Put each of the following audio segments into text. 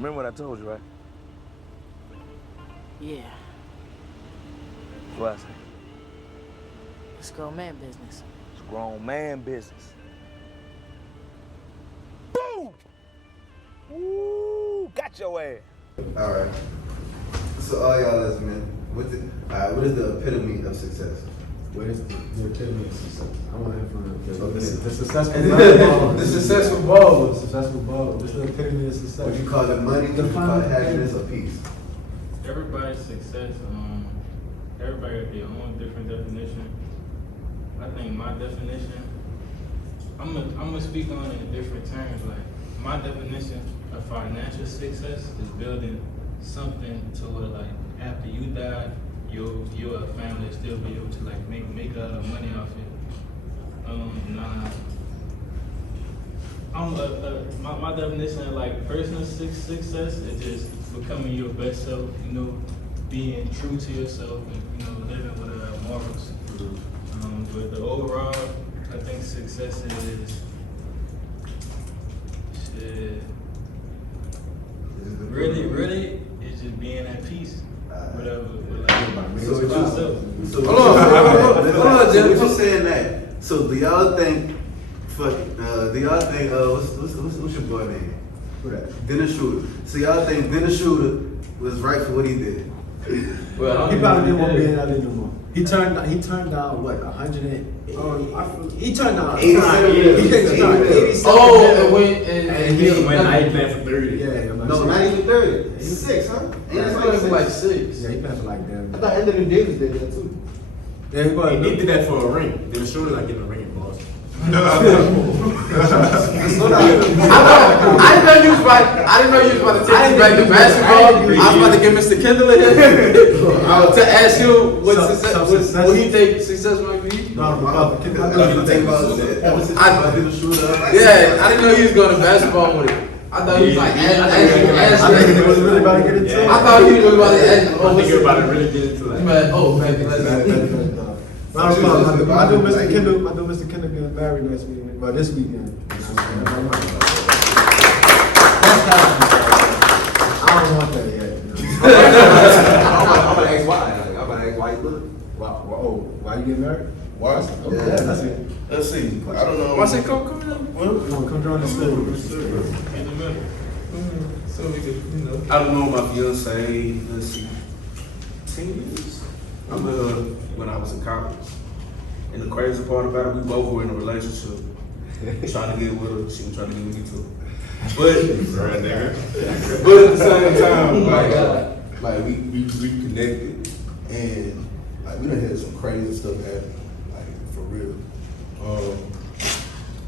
Remember what I told you, right? Yeah, What I say? it's grown man business. It's grown man business. Boom! Woo! Got your ass. All right. So all y'all listen, man. What is the epitome of success? What is the epitome of success? I want to have fun. Okay. The successful baller. The successful baller. Successful baller. What's the epitome of success? Would you call it money? Would you call it happiness or peace? Everybody's success, everybody got their own different definition. I think my definition, I'm gonna speak on it in different terms. Like my definition of financial success is building something to where like after you die, your family will still be able to like make money off it. My definition of like personal success is just becoming your best self, being true to yourself and, living with morals. But the overall, I think success is really, it's just being at peace. Whatever. Hold on, Jim. What you saying that? So do y'all think? What's your boy name? Who that? Dennis Schroeder. So y'all think Dennis Schroeder was right for what he did? Well, he probably didn't want to be in LA no more. He turned down what, 100? He turned down 87 years. He picked 87. Oh, and he went I night plan for 30. Yeah, No, not even 30. He's 6, huh? He played for like 6. Yeah, he played for like that. I thought Anthony Davis did that too. Yeah, he was. He did that for a ring. They were surely like getting a ring in Boston. I didn't know you was about to take me back to basketball. I was about to get Mr. Kendall in here to ask him what he think success might be. Yeah, I didn't know he was going to basketball with it. I thought he was like think he was really about to get into it. I thought he was really about to ask. I think you're about to really get into it. I do Mr. Kendall getting married next weekend. Well, this weekend. I don't want that yet. I'm gonna ask why you look. Why you getting married? Why? Okay, that's it. Let's see. I don't know. I said, come on. You want to come join the studio? In the middle. So we could, I don't know my fiance. Let's see. 10 years. I met her when I was in college. And the crazy part about it, we both were in a relationship. Trying to get with her, she was trying to get with me too. But at the same time, like we reconnected, and like we done had some crazy stuff happen, like for real.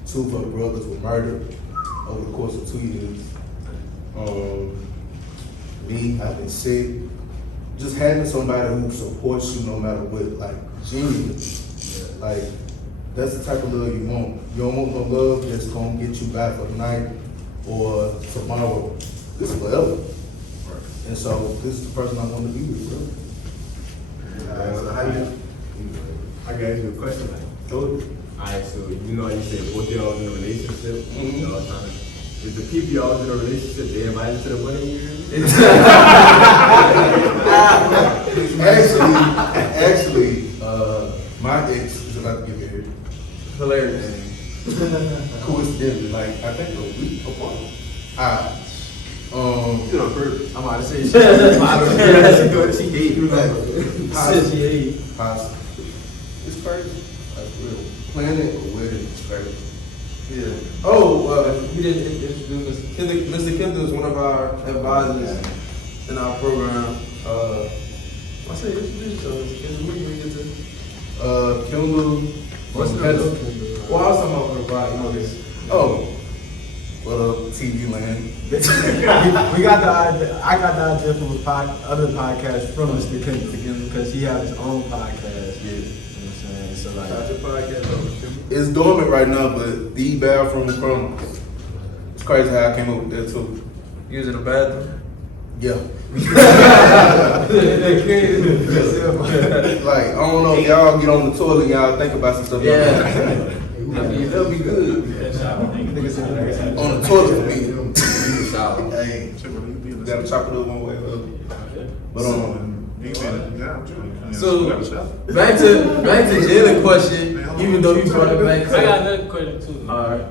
2 of her brothers were murdered over the course of 2 years. Me, I've been sick. Just having somebody who supports you no matter what, like genuine, like that's the type of love you want. You don't want no love that's gonna get you by for the night or tomorrow. This is forever. And so this is the person I want to be with, bro. So how you? I got you a question. Like, told you. Alright, so you said both y'all in a relationship. Y'all trying to. Is the people y'all in a relationship, they invited to the wedding? Actually, my ex is about to get married. hilarious. Coincidentally, like I think a week apart. You know, first. I'm about to say she gave you Possible. It's crazy. Like real. Planning a wedding is crazy. Yeah. Oh, we didn't introduce Mr. Kendall. Mr. Kendall is one of our advisors in our program. I say introduce Kendall. What do you get to? Kendall. What's Kendall? Well, I was talking about the bride. Oh. Well, TV land. we got the idea. I got the idea from other podcasts from Mr. Kendall because he has his own podcast. Yeah. You know what I'm saying? So like, Start your podcast over. It's dormant right now, but the bathroom chronicles. It's crazy how I came up with that too. Using the bathroom. Yeah. Like, I don't know, y'all get on the toilet, y'all think about some stuff. Yeah. That'll be good. On the toilet for me. Hey, you gotta chop it up one way or the other. But So back to Jalen question. Even though you brought it back. I got another question too. All right.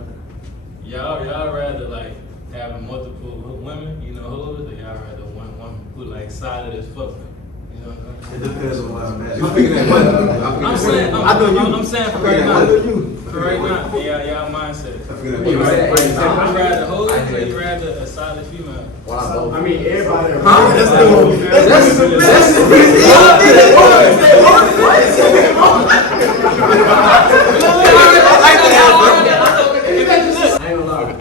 Y'all rather like have multiple women, you know, hoes, or y'all rather one woman who like solid as fuck? You know what I'm It depends on what I'm at. I'm picking that money. I'm saying, I'm saying for right now. I know you. For right now, y'all mindset. You right. You rather hoes or you rather a solid female? Wow. I mean, everybody. Huh? I ain't gonna lie.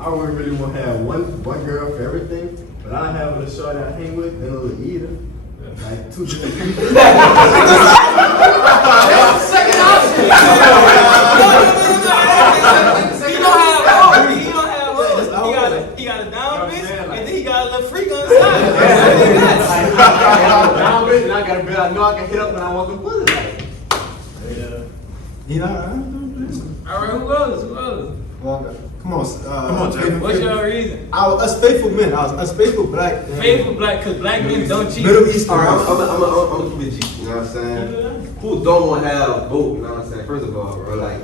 I wouldn't really want to have one girl for everything, but I have a short I hang with, then a little eater. Like 2 different people. Second option. He don't have hoes. He don't have hoes. He got a down bitch, and then he got a little freak on the side. Down bitch, and I got a bit I know I can hit up when I want to put it. You know, All right, who else? well, come on, Jay. What's your reason? Us faithful men. Us faithful black. Faithful black, cause black men don't cheat. Middle Eastern. Alright, I'm gonna keep it G, you know what I'm saying? Who don't want to have both, you know what I'm saying? First of all, bro, like,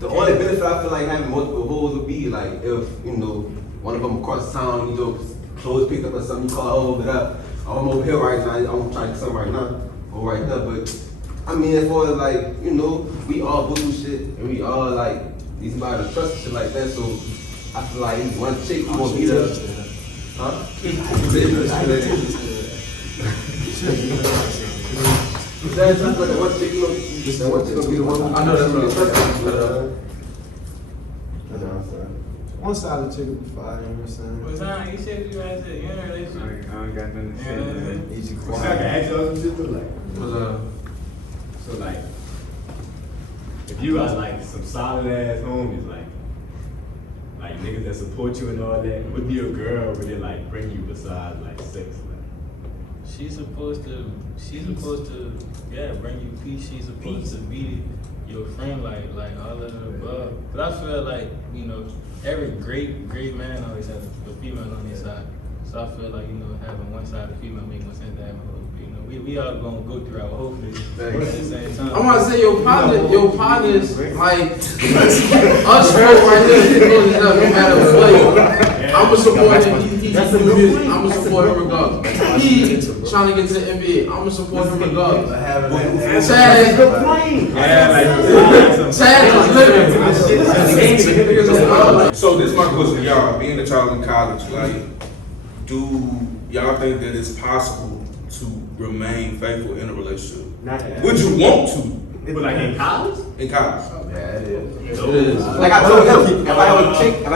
the only benefit I feel like having multiple hoes would be, like, if, you know, one of them across town, you know, clothes picked up or something, you call, oh, but I'm over here right now, I'm trying to do something right now, or right now, but, I mean, as far as, like, you know, we all go through shit, and we all, like, need somebody to trust and shit like that, so I feel like one chick who won't be the, huh? That's like one chick, you know, one chick gonna be the one. I know that's what I'm saying. One side of the chicken be fire, you know what I'm saying? What's on? You said you guys said you're in a relationship. I don't got nothing to say. Easy I can quiet. ask y'all some shit too, like. So like, if you got like some solid ass homies, like niggas that support you and all that, would be a girl would they like bring you besides like sex? Like, She's supposed to, yeah, bring you peace. She's supposed to be your friend, like all of the above. But I feel like, you know, every great man always has a female on his side. So I feel like, you know, having one side of female makes more sense than having a whole. You know, we all gonna go through our whole phase at the same time. I'm gonna say your partners, like us four right here, no matter what. I'ma support him. He's doing music. I'ma support him regardless. He trying to get to the NBA. I'ma support him regardless. Chad is So this is my question to y'all. Being a child in college, like, do y'all think that it's possible to remain faithful in a relationship? Would you want to but like in college? in college? Yeah, it is. Like I told him, if I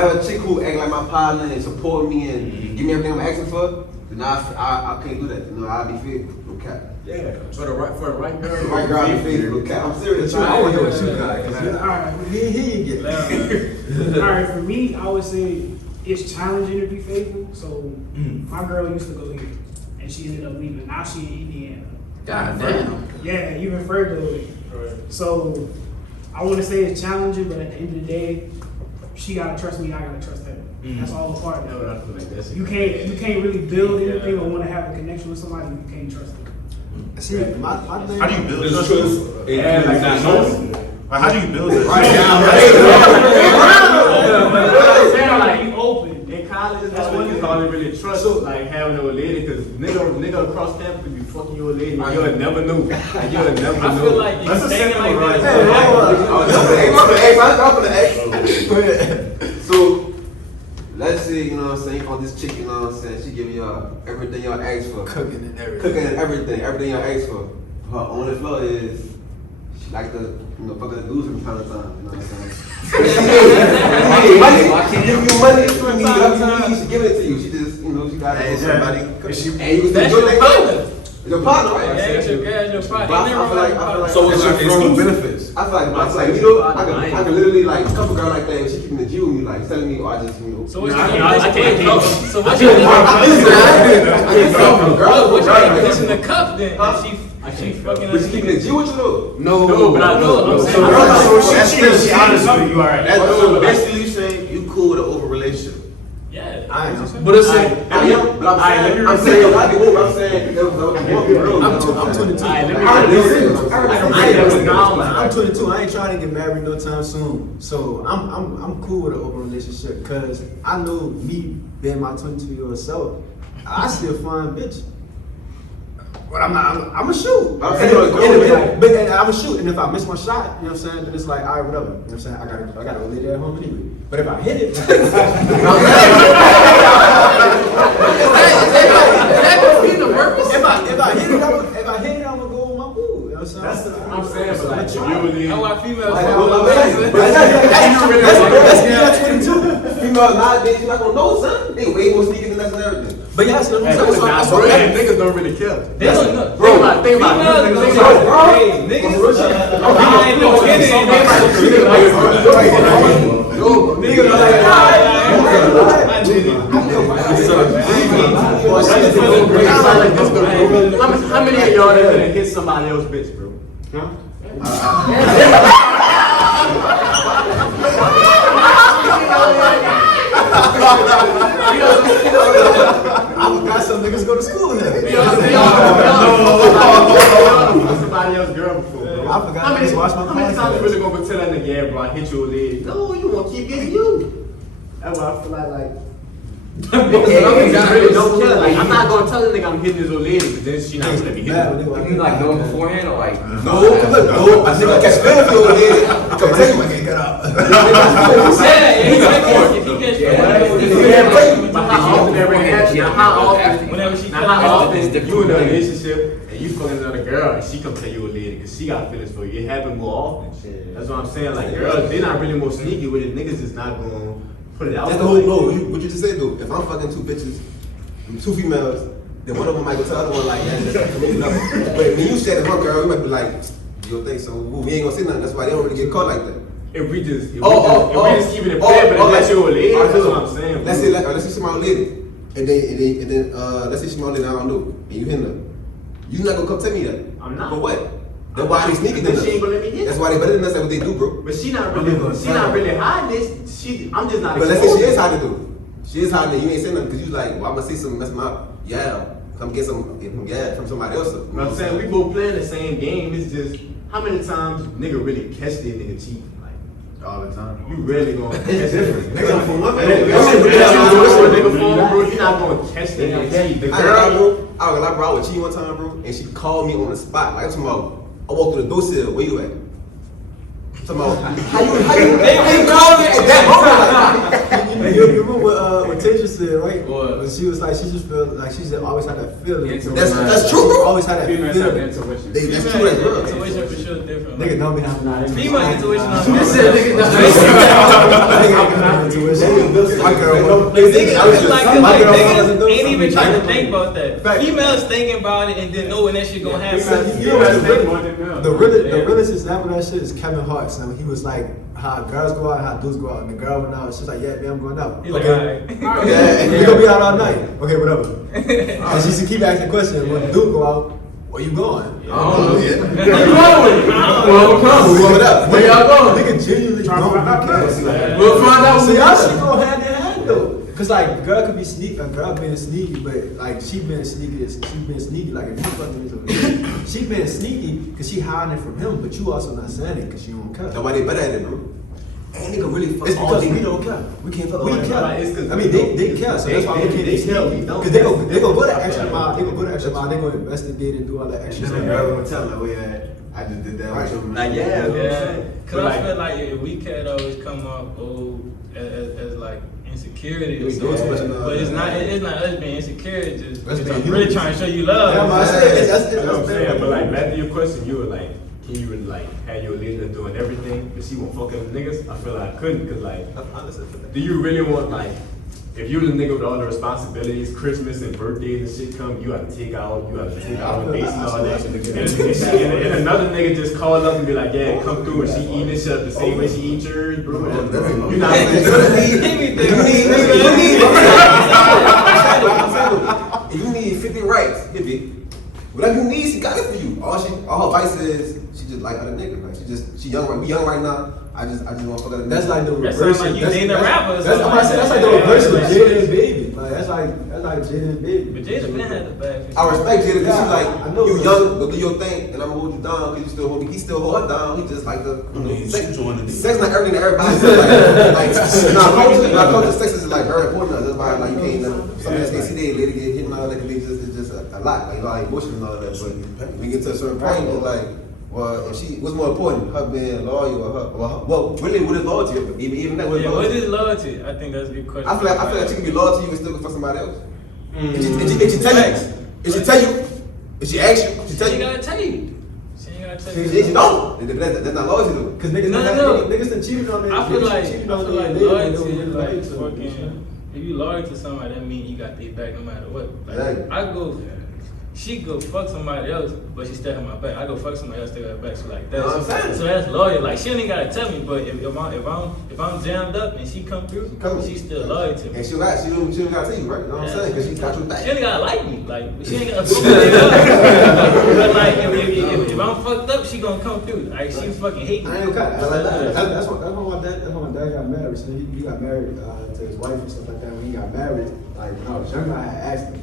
have a chick who act like my partner and support me and give me everything I'm asking for, then I can't do that. You know, I'll be faithful. No cap. Yeah, for the right girl. The right girl, I'll be faithful. No cap. I'm serious. I want to hear what you got. Alright, Here you get. alright, for me, I would say it's challenging to be faithful. So my girl used to go here and she ended up leaving. Now she in Indiana. God damn. Yeah, even further away. So I want to say it's challenging, but at the end of the day, she gotta trust me, I gotta trust her. That's all a part of No, I it. feel like that's You can't really build anything or want to have a connection with somebody if you can't trust them. See, my thing. How do you build It's trust? Yeah, like not knowing. Like, how do you build it? Like you open. In college, that's when you can't really trust like having a lady, cause nigga across campus could be fucking your lady, and you'll never know. Like, you'll never know. I feel like you thinking like that. So, let's say, you know what I'm saying, you found this chick, you know what I'm saying, she give y'all everything y'all asked for. Cooking and everything. Cooking and everything y'all asked for. Her only flaw is, she like to, you know, fuck the dudes from time to time, you know what I'm saying? She give you money, you need whatever you need, she give it to you. She just, you know, she got it. Somebody, and you That's still your do partner. your partner, right? Yeah, it's your But partner. I feel like, So it's like exclusive benefits. I feel like, you know, I can literally like couple girl like that, and she keeping the G with me, like telling me, oh, I just, you know. So what's your I can't So what's your condition to cuff then? If she fucking But she keeping the G with you though. No, but I know. I'm saying. That's still she honest with you, alright. So Basically, you saying you cool with an open relationship. Yeah. am. But it's like, I am, but I'm saying, I'm saying, I can move. I'm saying, I'm 22. Alright, let me I'm get this. I'm 22. I ain't trying to get married no time soon. So I'm cool with an open relationship because I know me being my 22-year-old self, I still find bitch. But I'm a shoot. I'm And saying, I'm a shoot, and if I miss my shot, you know what I'm saying, then it's like, all right, whatever. You know what I'm saying? I gotta go lay there at home anyway. But if I hit it, that could be the purpose. if I hit it, I'm gonna go with my boo. You know what I'm saying? That's what I'm saying, but like, if you really. That's why females. That's 22. females nowadays, you're not gonna know, son. They way more sneaky than us and everything. But yeah, so Hey, that's what bro, niggas don't really care. They don't know. Think about it. Hey, niggas. I ain't no kidding. Niggas are like, I did it. How many of y'all that gonna hit somebody else's bitch, bro? I got some niggas go to school here. Somebody else's girl before, bro. I forgot to just watch my How many class. times you really gonna go tell that nigga, yeah, bro, I hit your leg? No, you wanna keep getting you. That's why I feel like niggas really don't care. Like, I'm not gonna tell the nigga I'm hitting his old lady, but then she not gonna let me hit her. You mean like know beforehand or like? no, I think I catch film for it. Come tell you, I can't get up. But how often that really happens? Now, how often? Whenever she Now, how often you in a relationship and you fucking another girl and she come tell you a lady because she got feelings for you? It happens more often. That's what I'm saying. Like, girls, they're not really more sneaky with it. Niggas is not gonna put it out. That's the whole blow. What you just said though. If I'm fucking two bitches, two females, then one of them might go tell the other one like, yeah, just come on up. But when you said it, one girl, you might be like, you don't think so? We ain't gonna say nothing. That's why they don't really get caught like that. If we just keep it in fair, but that's your lady, that's what I'm saying. Let's say she's my lady, and then let's say she's my lady, I don't know, and you hit her. You not gonna come tell me that? I'm not. For what? That's why they sneaky than us. She ain't gonna let me get That's why they better than us. That's what they do, bro. But she not really hiding this. I'm just not. But let's say she is hiding though. She is hiding. You ain't saying nothing because you like, well, I'm gonna say something mess me up. Yeah, come get some from somebody else. You know what I'm saying? We both playing the same game. It's just how many times nigga really catch their nigga cheating? All the time. You really gonna catch it. Nigga, for one Bro, you're not gonna catch that nigga cheat. The I girl, was with cheating one time, bro, and she called me on the spot. Like I'm talking about, I walked through the door sill. Where you at? I'm talking about how you called me at that moment? And you remember what Tasha said, right? What? When she was like, she just felt like she just always had that feeling. That's true, bro. Always had that females have feeling. intuition. That's true. That's real. Intuition for sure different. Nigga don't be having that. Female intuition on You said nigga don't. My girl. Niggas ain't even trying to think about that. Females thinking about it and then knowing that shit gonna happen. You know what the realest example of that shit is Kevin Hart. So he was like, how girls go out, how dudes go out. And the girl went out, she's like, yeah, man, I'm going out. He's like, Okay. alright. Yeah, we gonna be out all night. Okay, whatever. And she used to keep asking questions. When the dude go out, where you going? Oh, yeah. Where y'all going? Nigga genuinely don't care. We'll find out. See, y'all shit go hand in hand though. Cause like girl could be sneaky, a girl being sneaky, but like she being sneaky, like if you fucking she being sneaky cause she hiding it from him, but you also not saying it cause you don't care. That's why they better at it, bro. And nigga really fuck It's all because day. we don't care. We can't fuck. We We care. care. It's 'cause I mean, they care, so that's why we can't be sneaky. Cause they go go the extra mile. They go the extra mile. They go investigate and do all that extra Just stuff. like girl gonna tell her, oh yeah, I just did that. Right. Like, yeah, Yeah, But cause I like- feel like if we can't always come up as like insecurity or We do too much something, of but it's not us being insecure. It's just That's it's being I'm really human. trying to show you love. Yeah, man, I said that's That's what I'm saying. But like, back to your question, you were like, can you really like have your leader doing everything, but she won't fuck with niggas? I feel like I couldn't, cause like, do you really want like, if you was a nigga with all the responsibilities, Christmas and birthdays and shit come, you gotta take out on base and all that. And another nigga just call up and be like, yeah, come through and she eating this shit up the same way she eat yours, bro. You're not. You need 50 rights, hit it. Whatever you need, she got it for you. All her vice is she just like other niggas. Like she young. We young right now. I just want to fuck other niggas. That's like the That reverse. sound like you dating a rapper or That's something like the reverse of Jada and Baby. Like That's like Jada and Baby. But Jada been had the bad. I respect Jada because Yeah, she's I like, know. you young, go do your thing, and I'm gonna hold you down because you still hold me. He still hold her down. He just like the, I mean, sex. she joined the Sex not everything to everybody. So like culture, sex is like very important. That's why like you can't. Sometimes they see their lady get hit and all that. It's just a lot, like a lot of emotion and all that. But when you get to a certain point, it's like, well, if she, what's more important, her being loyal or her? Well, really, what is loyalty? Even that, what is Yeah, what loyalty? is loyalty? I think that's a good question. I feel like she can be loyal to you and still go for somebody else. If she tell you, if she ask you, she tell She ain't you. gotta tell you. She ain't gotta tell you. If she don't, that's not loyalty though. Cause niggas, No. niggas done cheated on their. I feel like cheated on their loyalty lady, is they like don't so, fucking. If you loyal to somebody, that means you got their back no matter what. Like, Exactly. she go fuck somebody else, but she still have my back. I go fuck somebody else, still got her back. So like that. You know what I'm saying? So that's loyal. Like she ain't gotta tell me, but if I'm jammed up and she come through, she's still loyal to me. And she don't gotta tell you, right? You know what I'm saying? Because she got your back. She ain't gotta like me, like but she ain't gotta fuck me up. But like if I'm fucked up, she gonna come through. Like she fucking hate me. I ain't cut. That's why my dad got married. So he got married to his wife and stuff like that. When he got married, like when I was younger, I had asked him.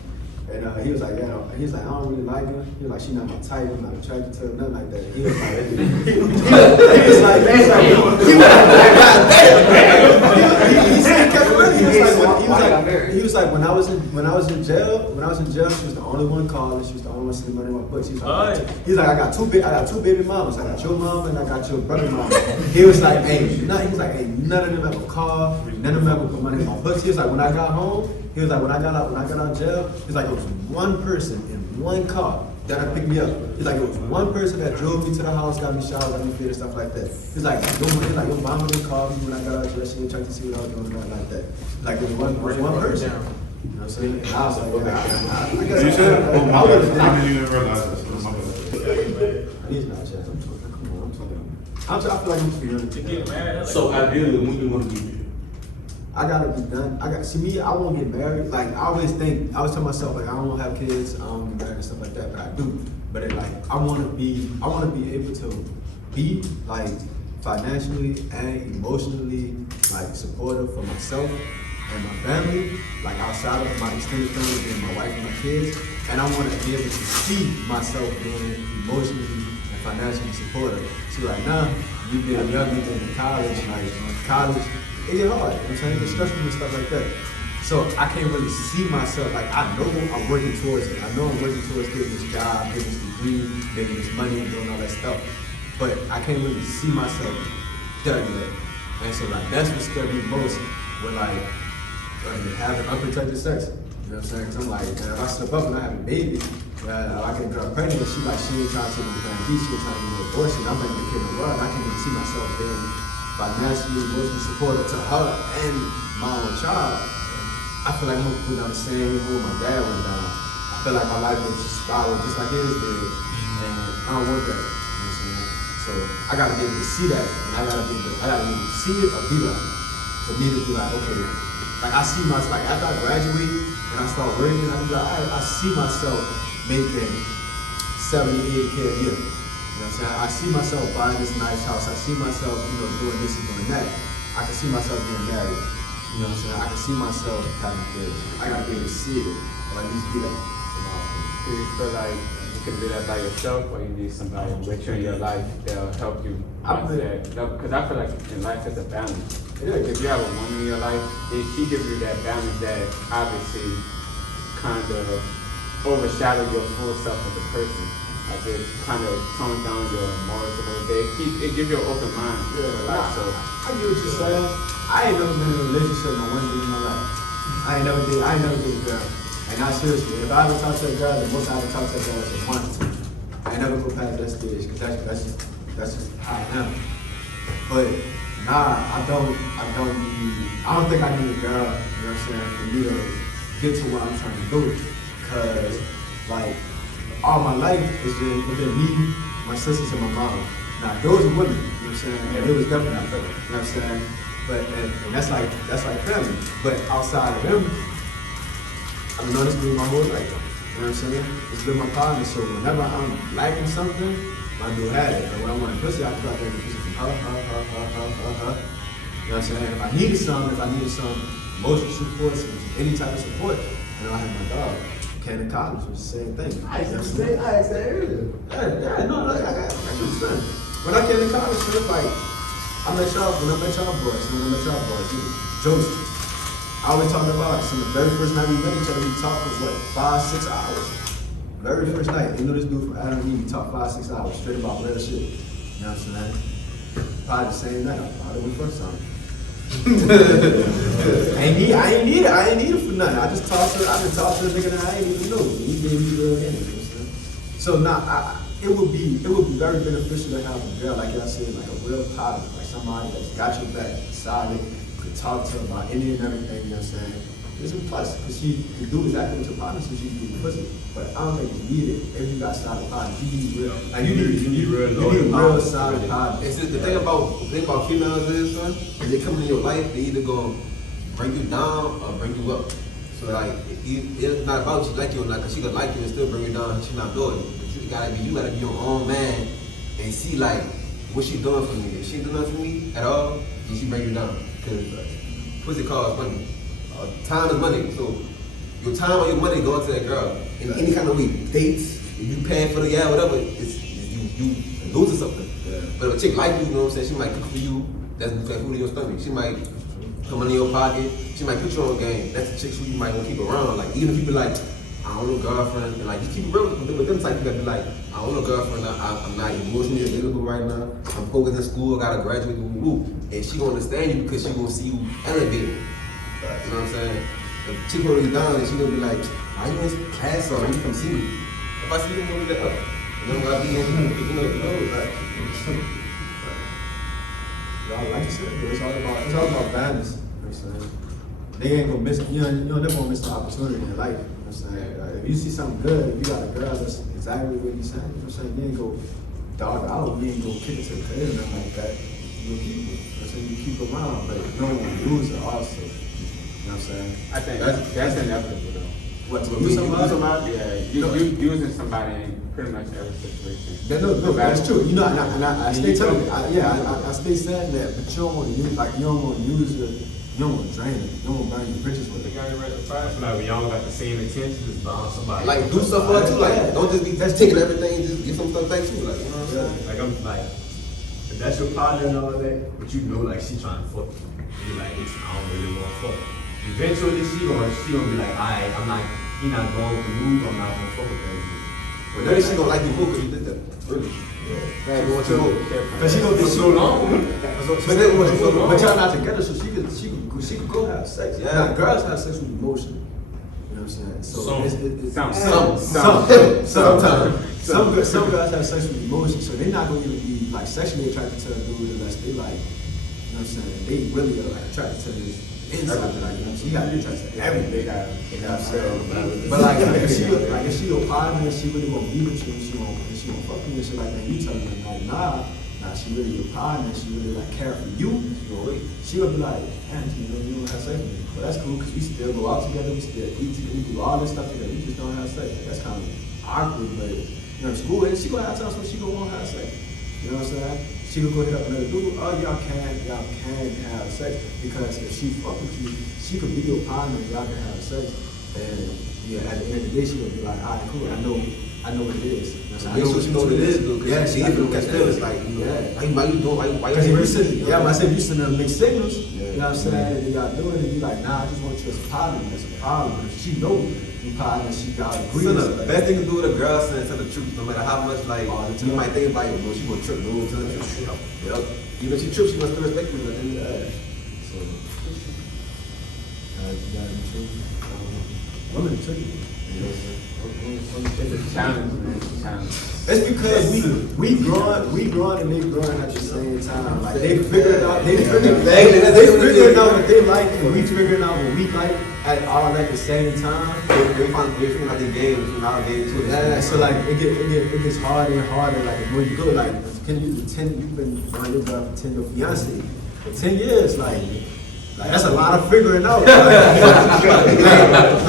And he was like, yeah, he was like, I don't really like her. He was like, she not my type, I'm not attracted to her, nothing like that. He was like, he was like, when I was in jail, she was the only one calling, she was the only one sending money in my books. He's like, I got two baby mamas. I got your mom and I got your brother mom. He was like, hey, none of them have a car, none of them have a money in my books. He was like, when I got home, he was like, when I got out of jail, he's like, it was one person in one car that picked me up. He's like, it was one person that drove me to the house, got me showered, got me fed and stuff like that. He's like, your mama didn't call me when I got out of jail. She didn't check to see what I was doing, nothing like that. Like, it was one person. You know what I'm saying? And I was like, I guess You said? I would have I didn't even realize this. My bad. He's not Chad. I'm talking. I feel like I'm too young To get married, that's So like, ideally, when you want to be I gotta be done. I won't get married. Like I always tell myself like I don't have kids, I don't get married and stuff like that, but I do. But it, like I wanna be able to be like financially and emotionally like supportive for myself and my family, like outside of my extended family and my wife and my kids. And I wanna be able to see myself being emotionally and financially supportive. So like now, you get young people in college, it get hard, you know what I'm saying? It's stressful and stuff like that. So I can't really see myself, like I know I'm working towards it. I know I'm working towards getting this job, getting this degree, making this money and doing all that stuff. But I can't really see myself done yet. And so like that's what scared me most when like having unprotected sex. You know what I'm saying? Cause I'm like, man, if I slip up and I have a baby, I get a girl pregnant and she ain't trying to take my plan B, she ain't trying to get an abortion, I'm gonna be kid in the world. I can't even see myself being financially, emotionally supportive to her and my own child. I feel like I'm gonna put down the same road my dad went down. I feel like my life will just follow just like his did, and I don't want that. You know what I'm saying? So I gotta be able to see that, and I gotta be able to see it or be there. For me to be like, okay, like I see myself, like after I graduate and I start working, I be like, I see myself making 70, 80K a year. You know what I'm saying? I see myself buying this nice house. I see myself, doing this and doing that. I can see myself being married. You know what I'm saying? I can see myself having kids. I gotta be able to see it, or at least be that. Do you feel like you can do that by yourself, or you need somebody with you in your life that'll help you? Because I feel like in life it's a balance. Like if you have a woman in your life, she gives you that balance that obviously kind of overshadow your full self as a person. Like it kind of tones down your morals a little bit. It gives you an open mind. So I get what you're saying. I ain't never been in a relationship no one day in my life. I ain't never did a girl. And I seriously, if I ever talk to a girl, the most I ever talk to a girl is a month. I ain't never go past that stage because that's just how I am. But nah, I don't think I need a girl, you know what I'm saying, for me to get to what I'm trying to do. Cause like all my life it's been me, my sisters, and my mom. Now those are women, you know what I'm saying? And it was definitely, you know what I'm saying? But and that's like family. But outside of them, I've known this dude my whole life. You know what I'm saying? It's been my partner. So whenever I'm lacking something, my dude had it. And when I want a pussy, I can start getting pussy from her. You know what I'm saying? If I needed something, emotional support, any type of support. And I had my dog. Came to college, was the same thing. I asked that earlier. Yeah, no, I got good son. When I came to college, man, like, when I met y'all boys, Joseph. I always talking about the very first night we met each other, we talked for what, 5-6 hours. Very first night, you know this dude from Adam and Eve, we talked 5-6 hours straight about real shit. You know what I'm saying? Probably the same night, I probably went first time. I ain't need it for nothing. I just talked to a nigga that I ain't even know. He gave me real energy. So now it would be very beneficial to have a girl, like y'all said, like a real partner, like somebody that's got your back, solid, could talk to about any and everything, you know what I'm saying? It's a plus, because she can do exactly what your partner says she can do with pussy. But I don't think you need it if you got solid partners. You need real, like you need real solid partners. It's just the thing about females is, son, when they come in your life, they either gonna bring you down or bring you up. So like, it's not about she like you or not, cause she gonna like you and still bring you down. She not doing it. You gotta be your own man and see like what she doing for me. If she doing nothing for me at all, then she bring you down. Cause pussy costs money. Time is money. So your time or your money going to that girl in any kind of way. Dates, if you paying for the whatever, you losing something. Yeah. But if a chick like you know what I'm saying, she might cook for you. That's like food in your stomach. She might come in your pocket. She might put you on game. That's the chick who you might want to keep around. Like even if you be like, I don't know girlfriend, and like just keep it real with them type. You gotta be like, I don't know girlfriend. I'm not emotionally available right now. I'm focused in school. I gotta graduate. And she gonna understand you because she gonna see you elevated. You know what I'm saying? If chick really down, and she gonna be like, are you in class or you come see me? If I see you, I'm gonna be like, you know what I be in, like. Y'all like you said, it's all about balance. You know what I'm saying? They ain't gonna miss, you know, never gonna miss the opportunity in life. You know what I'm saying? Like, if you see something good, if you got a girl that's exactly what you saying, you know what I'm saying? You ain't go dog out, you ain't go kick it to the curb or nothing like that. You keep it. You know what I'm saying? You keep around, but you don't want to lose it also. You know what I'm saying? I think that's inevitable though. What, to lose somebody? Yeah, you using somebody in pretty much every situation. No, that's true. You know, and I stay telling you, I stay saying that, but you don't want to use, like, you don't want to use it, you don't want to drain it, you don't want to burn your bridges with it. I feel like when y'all got the same intentions as buying somebody. Like do stuff for her too. Like don't just be taking everything. Just give some stuff back too. Like you know what I'm saying? Like I'm like, if that's your partner and all of that, but you know like she trying to fuck you. You're like, I don't really want to fuck. Eventually she gonna be like, alright, he not going to move. I'm not gonna fuck with that. But then she gonna like you more because you did that. Really. Yeah. She want you more. Cause she gonna be so long. But then when so long. But y'all not together, so she could go have sex. Yeah. Now, girls have sex with emotion. You know what I'm saying? So Some. Some guys have sex with emotion, so they're not gonna even be like sexually attracted to a dude unless they like, you know what I'm saying? They really are like attracted to this inside. Like, you know, so you gotta be attracted to everything. They got but like if she your partner, she really won't be with you, and she won't fuck you and shit like that. You tell her like, nah, she really your partner, she really like care for you. She gonna be like, man, you don't have sex with me. But that's cool because we still go out together, we still eat together, we do all this stuff together. We just don't have sex. That's kind of awkward, but you know, in school, she gonna have times when she gonna want to have sex. You know what I'm saying? She gonna go hit up another dude. Oh, y'all can have sex because if she fuck with you, she could be your partner. Y'all can have sex, and yeah, at the end of the day, she gonna be like, all right, cool. I know what it is. Make sure she know what it is, though. Yeah, she even catch feelings like, why you doing? Why because you if you send, I said you send them mixed signals. Yeah. You know what I'm saying? And y'all doing it, and you like, nah, I just want you as a partner. That's a problem. If she know you partner, she got agree. The best thing to do with a girl is tell the truth, no matter how much like you might think about it, but she gonna trip. No, tell the truth. Yep. Even if she trips, she must still respect you. So. Women are tricky. It's a challenge, man. It's a challenge. It's because we growing and they growing at the same time. Like they figuring out what they like and we figuring out what we like at the same time. They figuring out their games and our game too. Yeah, so like it gets harder and harder. Like when you go like you've been around your girl for 10 years, your fiance for 10 years, like that's a lot of figuring out. You know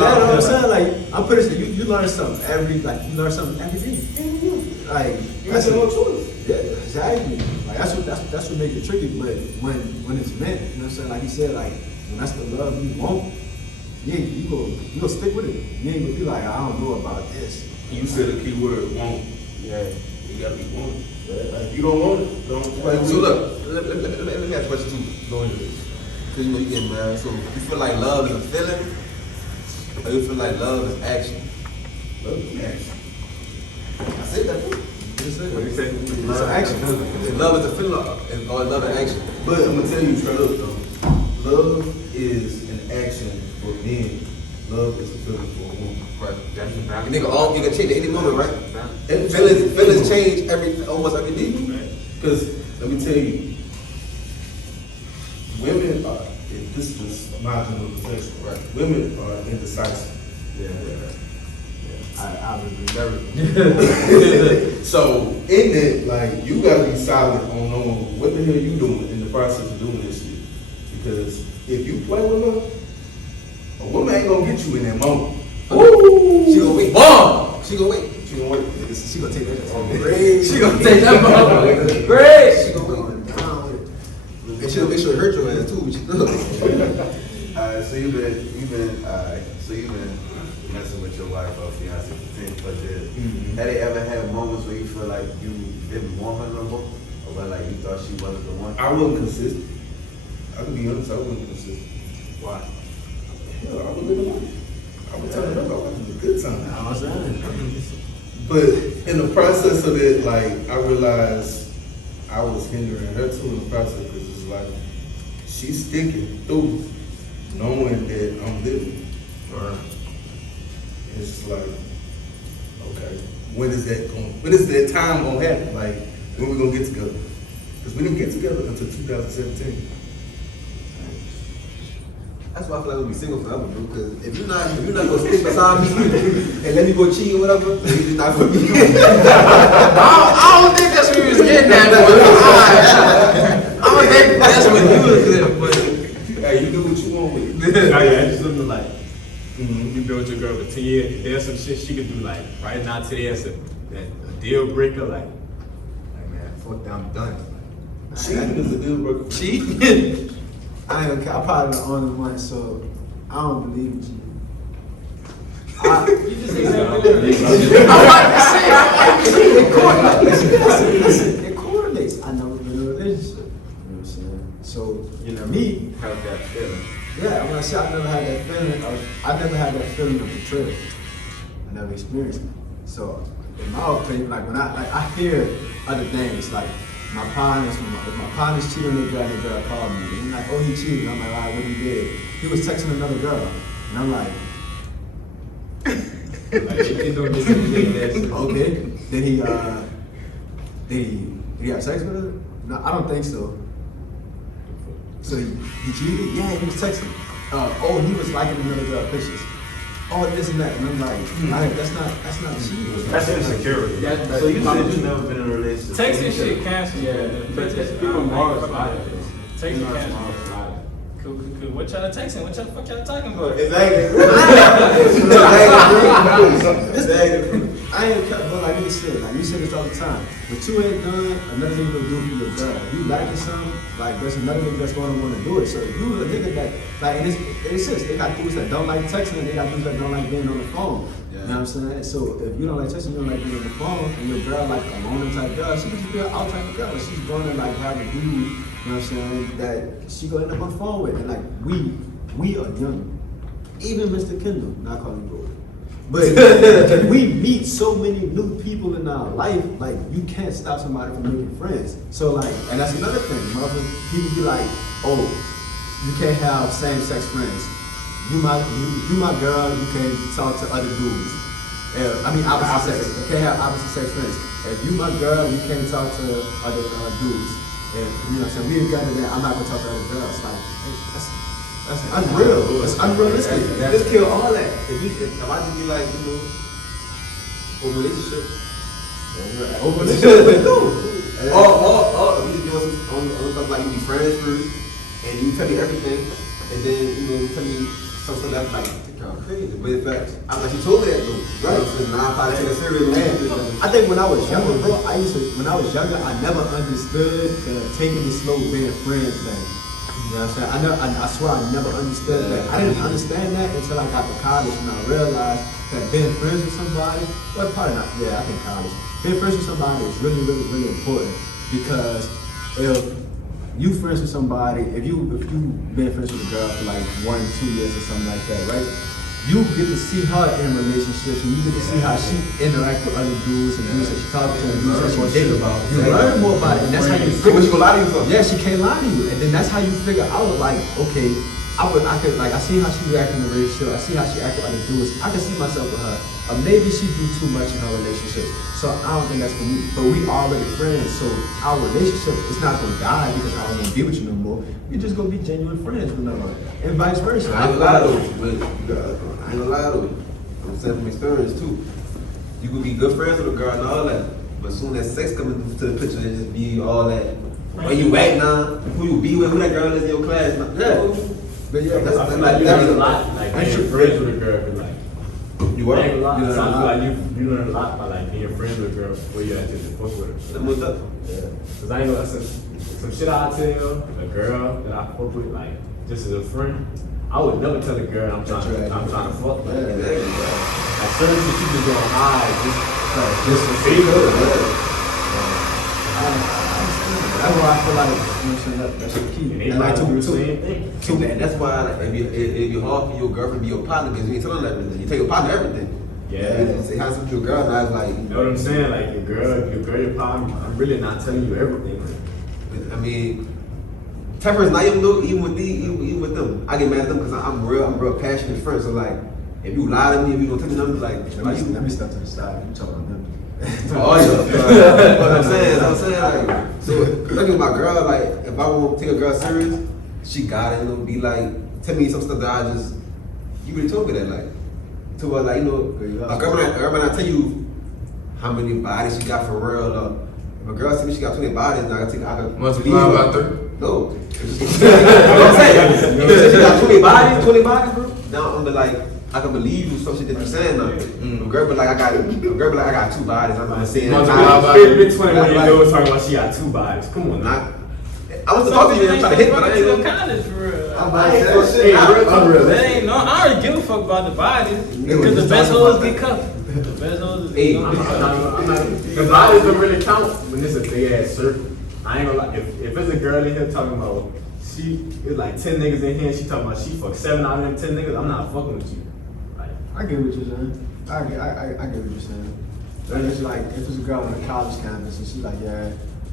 what I'm saying? Like I'm pretty sure you learn something every day. Like that's no choice. Yeah, exactly. Like that's what makes it tricky. But when it's meant, you know what I'm saying? Like he said, like and that's the love you want, yeah, you go stick with it. You ain't gonna be like, I don't know about this. You said the key word, want. Yeah. You gotta be wanted. Like, if you don't want it, don't. So look, let me ask a question too. Go into this. Cause you getting married. So you feel like love is a feeling, or you feel like love is action? Love is action. I said that too. What do you say? It's an action. Love is a feeling, or love is action. But I'm gonna tell you straight up though, love is an action for men. Love is a feeling for a woman. Right. That's a You balance. nigga, you can change at any moment, right? And Feelings change almost every day. Because let me tell you, women are, this is my general perception, Right. women are indecisive. I would agree. So in that, like, you gotta be solid on knowing what the hell you doing in the process of doing this shit. Because if you play with her, a woman ain't gonna get you in that moment. Ooh. She gonna wait. Bomb. She gonna wait. She gonna wait. She gonna take that. She gonna take that bomb. Great. She gonna wait. And she'll make sure it hurt your ass too. So you've been messing with your wife or fiance for 10+ years. Mhm. Have they ever had moments where you feel like you didn't want her no more? Or where like you thought she wasn't the one? I wasn't consistent. I can be honest, I wasn't consistent. Why? Hell, I was living life. I was telling her I was having a good time. I was saying. But in the process of it, like, I realized I was hindering her too in the process because it's like, she's sticking through knowing that I'm living. Right. It's just like, okay, when is that time gonna happen? Like, when we gonna get together? Because we didn't get together until 2017. That's why I feel like we'll be single forever, bro. Because if you're not gonna stick beside me and let me go cheat or whatever, then you're just not for me. I don't think that's what he was getting at, but I don't think that's what he was getting, but Hey, you do what you want with it. I just something like, you been with your girl for 10 years, if there's some shit she could do, like, right now today, that's a deal breaker, like man, fuck that, I'm done. Cheating is a deal breaker. cheat. I ain't gonna. I'm probably the only one, so I don't believe in you. You just exactly It correlates. I never been in a relationship. You know what I'm saying? So You never me, have that feeling. yeah, I'm gonna say I never had that feeling. I never had that feeling of betrayal. I never experienced it. So in my opinion, like when I hear other things like my partners, if my partners cheat on their girl called me. And I'm like, oh, he cheated. I'm like, all right, what he did? He was texting another girl, and I'm like, okay. Did he have sex with her? No, I don't think so. So he cheated? Yeah, he was texting. Oh, he was liking another girl pictures. Oh, this and that. And I'm like, that's not cheating. That's insecurity. So you said you never been in a relationship. Texting shit cancel. People more Texting cancel. Cool. What y'all texting? What y'all fuck y'all talking about? Exactly. I ain't cut, but like you said, this all the time. What you ain't done, another nigga gonna do for your girl. If you liking something, like there's another nigga that's gonna want to do it. So if you a nigga that, like, and it's just, they got dudes that don't like texting and they got dudes that don't like being on the phone. You know what I'm saying? So if you don't like texting, you don't like being on the phone, and your girl like a loner type girl, she could just be an out type of girl. She's gonna like have a dude, you know what I'm saying, that she gonna end up on the phone with. And like we are young. Even Mr. Kendall, not calling you old. But we meet so many new people in our life, like you can't stop somebody from making friends. So like, and that's another thing, people be like, oh, you can't have same-sex friends. You my girl, you can talk to other dudes. Opposite sex. You can't have opposite sex friends. If you my girl, you can't talk to other dudes. And you know what I'm saying? We together, then I'm not gonna talk to other girls. Like, that's unreal. It's unrealistic. Just kill all that. If I just be like, open relationship. Open relationship. Or we just doing some stuff like you be friends first, and you tell me everything, and then you tell me some stuff that's like crazy. But in fact, I'm like, she told me that though. Right? So now I'm probably taking serious. I think when I was younger, bro, I never understood the taking it slow being friends thing. You know what I'm saying? I swear I never understood that. I didn't understand that until I got to college and I realized that being friends with somebody, well, probably not, yeah, I think college. Being friends with somebody is really, really, really important because if you friends with somebody, if you been friends with a girl for like 1, 2 years or something like that, right? You get to see her in relationships and you get to see how she interacts with other dudes and dudes that she talks to and dudes that she think about. You learn more about it and that's how you figure. What she gonna lie to you for? Yeah, she can't lie to you. And then that's how you figure out like, okay, I see how she reacts in the relationship, I see how she acts with other dudes. I can see myself with her. Or maybe she do too much in her relationship. So I don't think that's for me. But we already friends, so our relationship is not gonna die because I don't wanna be with you no more. We just gonna be genuine friends with another. And vice versa. I ain't gonna lie though, I ain't gonna lie though. I'm saying from experience too. You could be good friends with a girl and all that, but soon as sex comes into the picture, it just be all that. Where you at now? Who you be with? Who that girl is in your class? Yeah. But yeah, That's I feel like you learn a lot, like being friends with a girl. Like, You what? I ain't gonna lie, I feel like you learn a lot by like being friends with a girl before you actually fuck with her. What's up? Yeah. Cause I ain't gonna some shit I tell you, a girl that I fuck with, like just as a friend, I would never tell a girl I'm trying to fuck with. Like certain shit you just gonna hide just for favor. That's why I feel like, you know what I'm saying, that's the key. And like And that's why like, it'd be hard for your girlfriend to be your partner because you ain't telling her everything. You take a partner everything. Yeah. You say how something to your girl, now it's like. You know what I'm saying? Like your girl, partner, I'm really not telling you everything. I mean, Temperance, not even though, even with them, I get mad at them because I'm real passionate friend. So like, if you lie to me, if you don't tell me nothing, like, Let me step to the side. You talking about them. Oh yeah. What I'm saying, like, so look at my girl, like, if I want to take a girl serious, she gotta, be like, tell me some stuff that you really told me that, like, to her, like, a girl might not tell you how many bodies she got for real, if a girl tell me she got 20 bodies, I can Multiply by 30. No. I'm saying, if she got 20 bodies, bro, now I'm like, I can believe you some shit that you're saying now. A girl be like, I got 2 bodies. I'm not saying that. It's 20 when you go talking about she got 2 bodies. Come on, I was talking to you, I'm trying to hit, but I ain't gonna. college for real. That ain't no. I already give a fuck about the bodies because the best hoes get cuffed. The best hoes get cuffed. The bodies don't really count when it's a big ass circle. I ain't gonna lie. If it's a girl in here talking about it's like 10 niggas in here and she talking about she fucked 7 out of them 10 niggas, I'm not fucking with you. Like, I get what you're saying. I get what you're saying. But it's like, if it's a girl on a college campus and she's like, yeah,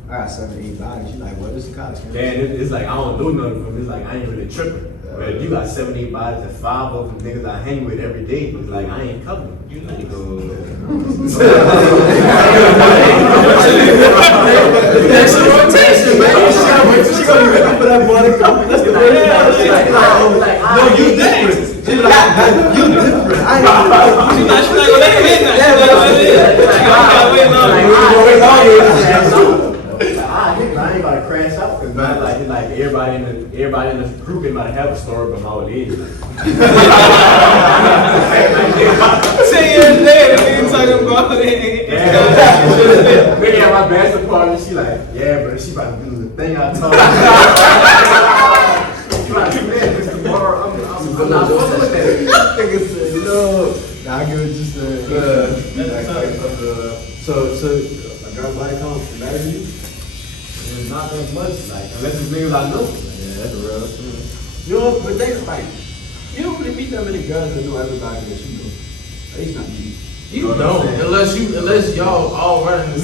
I got 7, 8 bodies, she's like, well, this is a college campus. yeah, it's like I don't do nothing for them. It's like I ain't really tripping. But if you got 7, 8 bodies and 5 of them niggas I hang with every day, it's like I ain't covering. You know. That's the rotation, man. She gonna be for that boy to come. That's the rotation. No, you different. She's like, you different. I ain't She's not gonna let him in now. She's not gonna let him in. She gotta wait long. I ain't about to crash out because Like everybody in the group ain't about to have a story about my old age. 10 years later, nigga talking about it. Look at my bachelor party, she like, yeah, bro, she about to do the thing I told her. She like, man, this tomorrow, I'm not fucking with that. Nigga said, no. Nah, I get what you're saying. So a girl body count matter to you? It's not that much, like, unless it's niggas I know. Yeah, that's real. You know, but they like, you don't really meet that many girls that know everybody that you know. At least not me. You don't, unless y'all all running the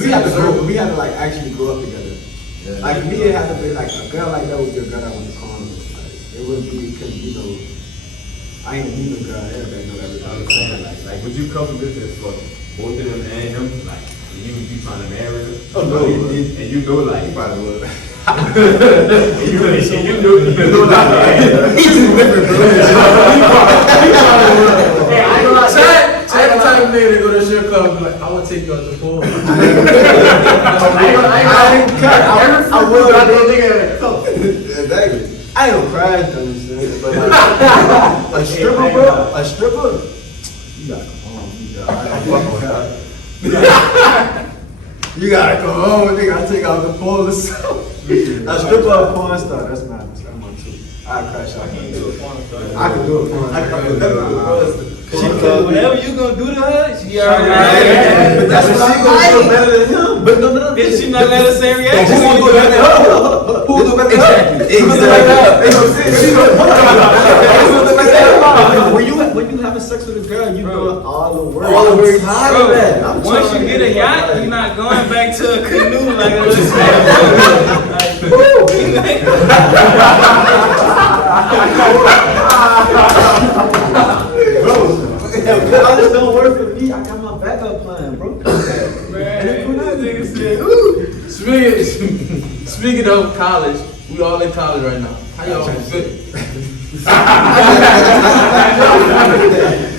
We had to like actually grow up together. Yeah. Like me, it had to be like a girl like that would be a girl that went to college. Like it wouldn't be because I ain't meet a girl. Everybody know everybody. Like, would you come with this for both of them and him? Like, you trying to marry her? Oh no, and you know, like, you probably would. you know, like, He's different, bro. Hey, I ain't gonna lie. Every time you nigga go to the strip club, be like, I want to take you out the pool. I would have been nigga in a cup. Exactly. I ain't no crash though, but like, a stripper, bro. A stripper. You gotta come home. You gotta come home, nigga. I take out the pole or something. A stripper or a porn star. That's my two. I crash out. I can't do a porn star. I can do it. Whatever you gonna do to her, she already. But that's what she gonna do better than him. But no. Did she not let us say Who reaction? gonna do better than her? Who do better than her? Exactly. When you having sex with a girl, you doing all the work. All the work. Tired of that. I'm Once trying you to get a get yacht, right. you're not going back to a canoe like a little Bro, I just don't work for me. I got my backup plan, bro. Speaking of college, we all in college right now. How y'all feel?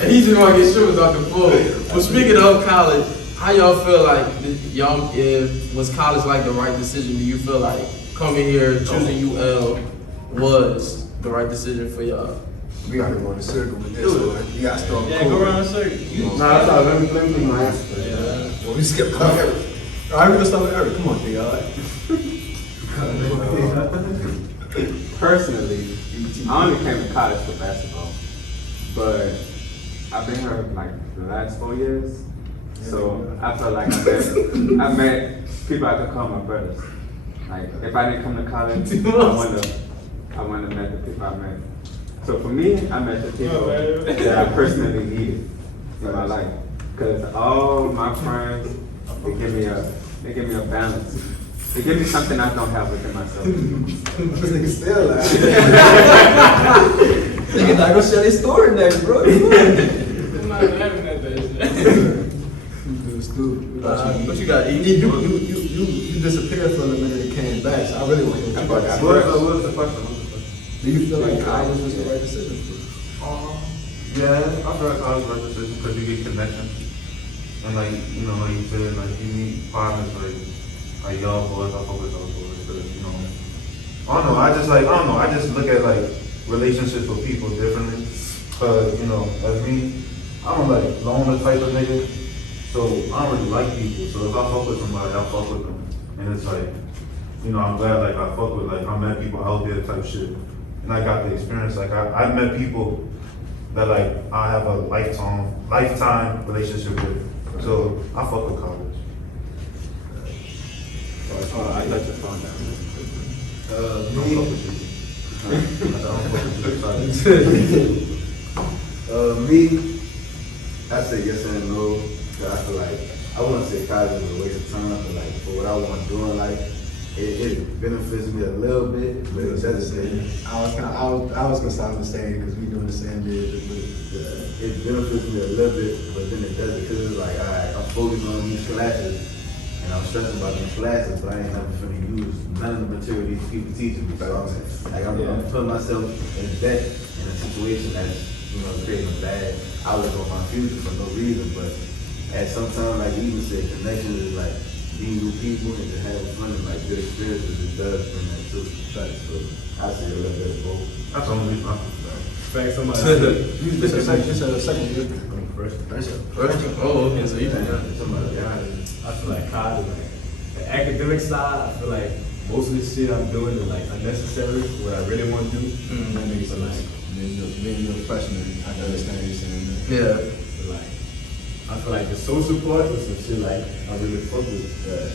He just want to get strippers off the floor. But speaking of college, how y'all feel like was college like the right decision? Do you feel like coming here, choosing UL was the right decision for y'all? We gotta go in a circle with this one. You gotta start. Yeah, go around the circle. Nah, that's all. Let me think my answer. Well, we skip Eric. All right, we're gonna start with Eric. Come on, D. All right. Personally, I only came to college for basketball, but I've been here like the last 4 years, so I felt like I met people I could call my brothers. Like if I didn't come to college, I wouldn't have met the people I met. So for me, I met the people that I personally needed in my life, because all my friends they give me a balance. They give me something I don't have within myself. This nigga still like. Nigga not gonna share their story next, bro. I'm not having that bitch. Stupid. What you got, E? You disappeared for a minute and came back. So I really want to hear about that. What was the question? Do you feel like college was the right decision for you? Yeah, I feel like college right decision because you get connections. And like, you know, like you said, like you meet partners like y'all boys, I fuck with those boys, but you know. I don't know, I just look at like relationships with people differently. Cause, you know, as me, I'm like loner type of nigga. So I don't really like people. So if I fuck with somebody, I fuck with them. And it's like, you know, I'm glad like I fuck with like I met people out there type shit. And I got the experience. Like I met people that like I have a lifetime relationship with. So I fuck with college. I let your phone down. Me, I say yes and no. But I feel like I wouldn't say college is a waste of time, but like for what I want to do in life, it benefits me a little bit, but it doesn't. I was gonna start the same because we doing the same bit. It benefits me a little bit, but then it doesn't because it's like, alright, I'm focused on these classes and I'm stressing about these classes, but I ain't never finna use none of the material these people teaching me. So I'm putting myself in debt in a situation that's, you know, creating a bad outlook on my future for no reason. But at some time, like you even said, connection is like meeting new people and to have fun and like good experiences. It does bring that too. So I say a little bit of both. That's the only reason I feel Fact, somebody. It's a second year. First? Oh, okay, so you did that. I feel like college, like the academic side, I feel like most of the shit I'm doing is like unnecessary. What I really want to do. That makes sense. Being a freshman, I can understand you saying that. Yeah. But like, I feel like the social part is some shit like I really fuck with. Like,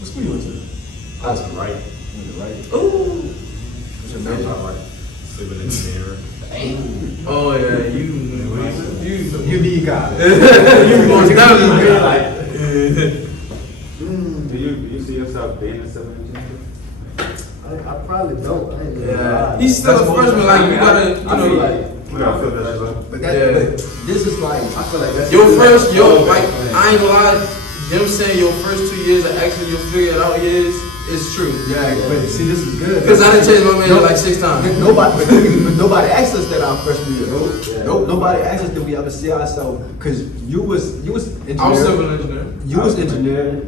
What school you went to? I was right. Went to right? Ooh. What's your major? Civil engineering. Oh yeah, You need God. you most definitely Do you see yourself being a civil engineer? I probably don't. I ain't gonna Yeah, lie. he's still a freshman. Like you gotta, you I feel know, like we gotta feel that shit. But Yeah. but this is like, I feel like that's like I ain't gonna lie. Them saying your first 2 years of actually you'll figure it out years is true. yeah, but see, this is good. Because I done changed my major like 6 times. Nobody asked us that our freshman year. Nobody asked us that we ever see ourselves because you was engineer. I was civil engineer. You was engineer.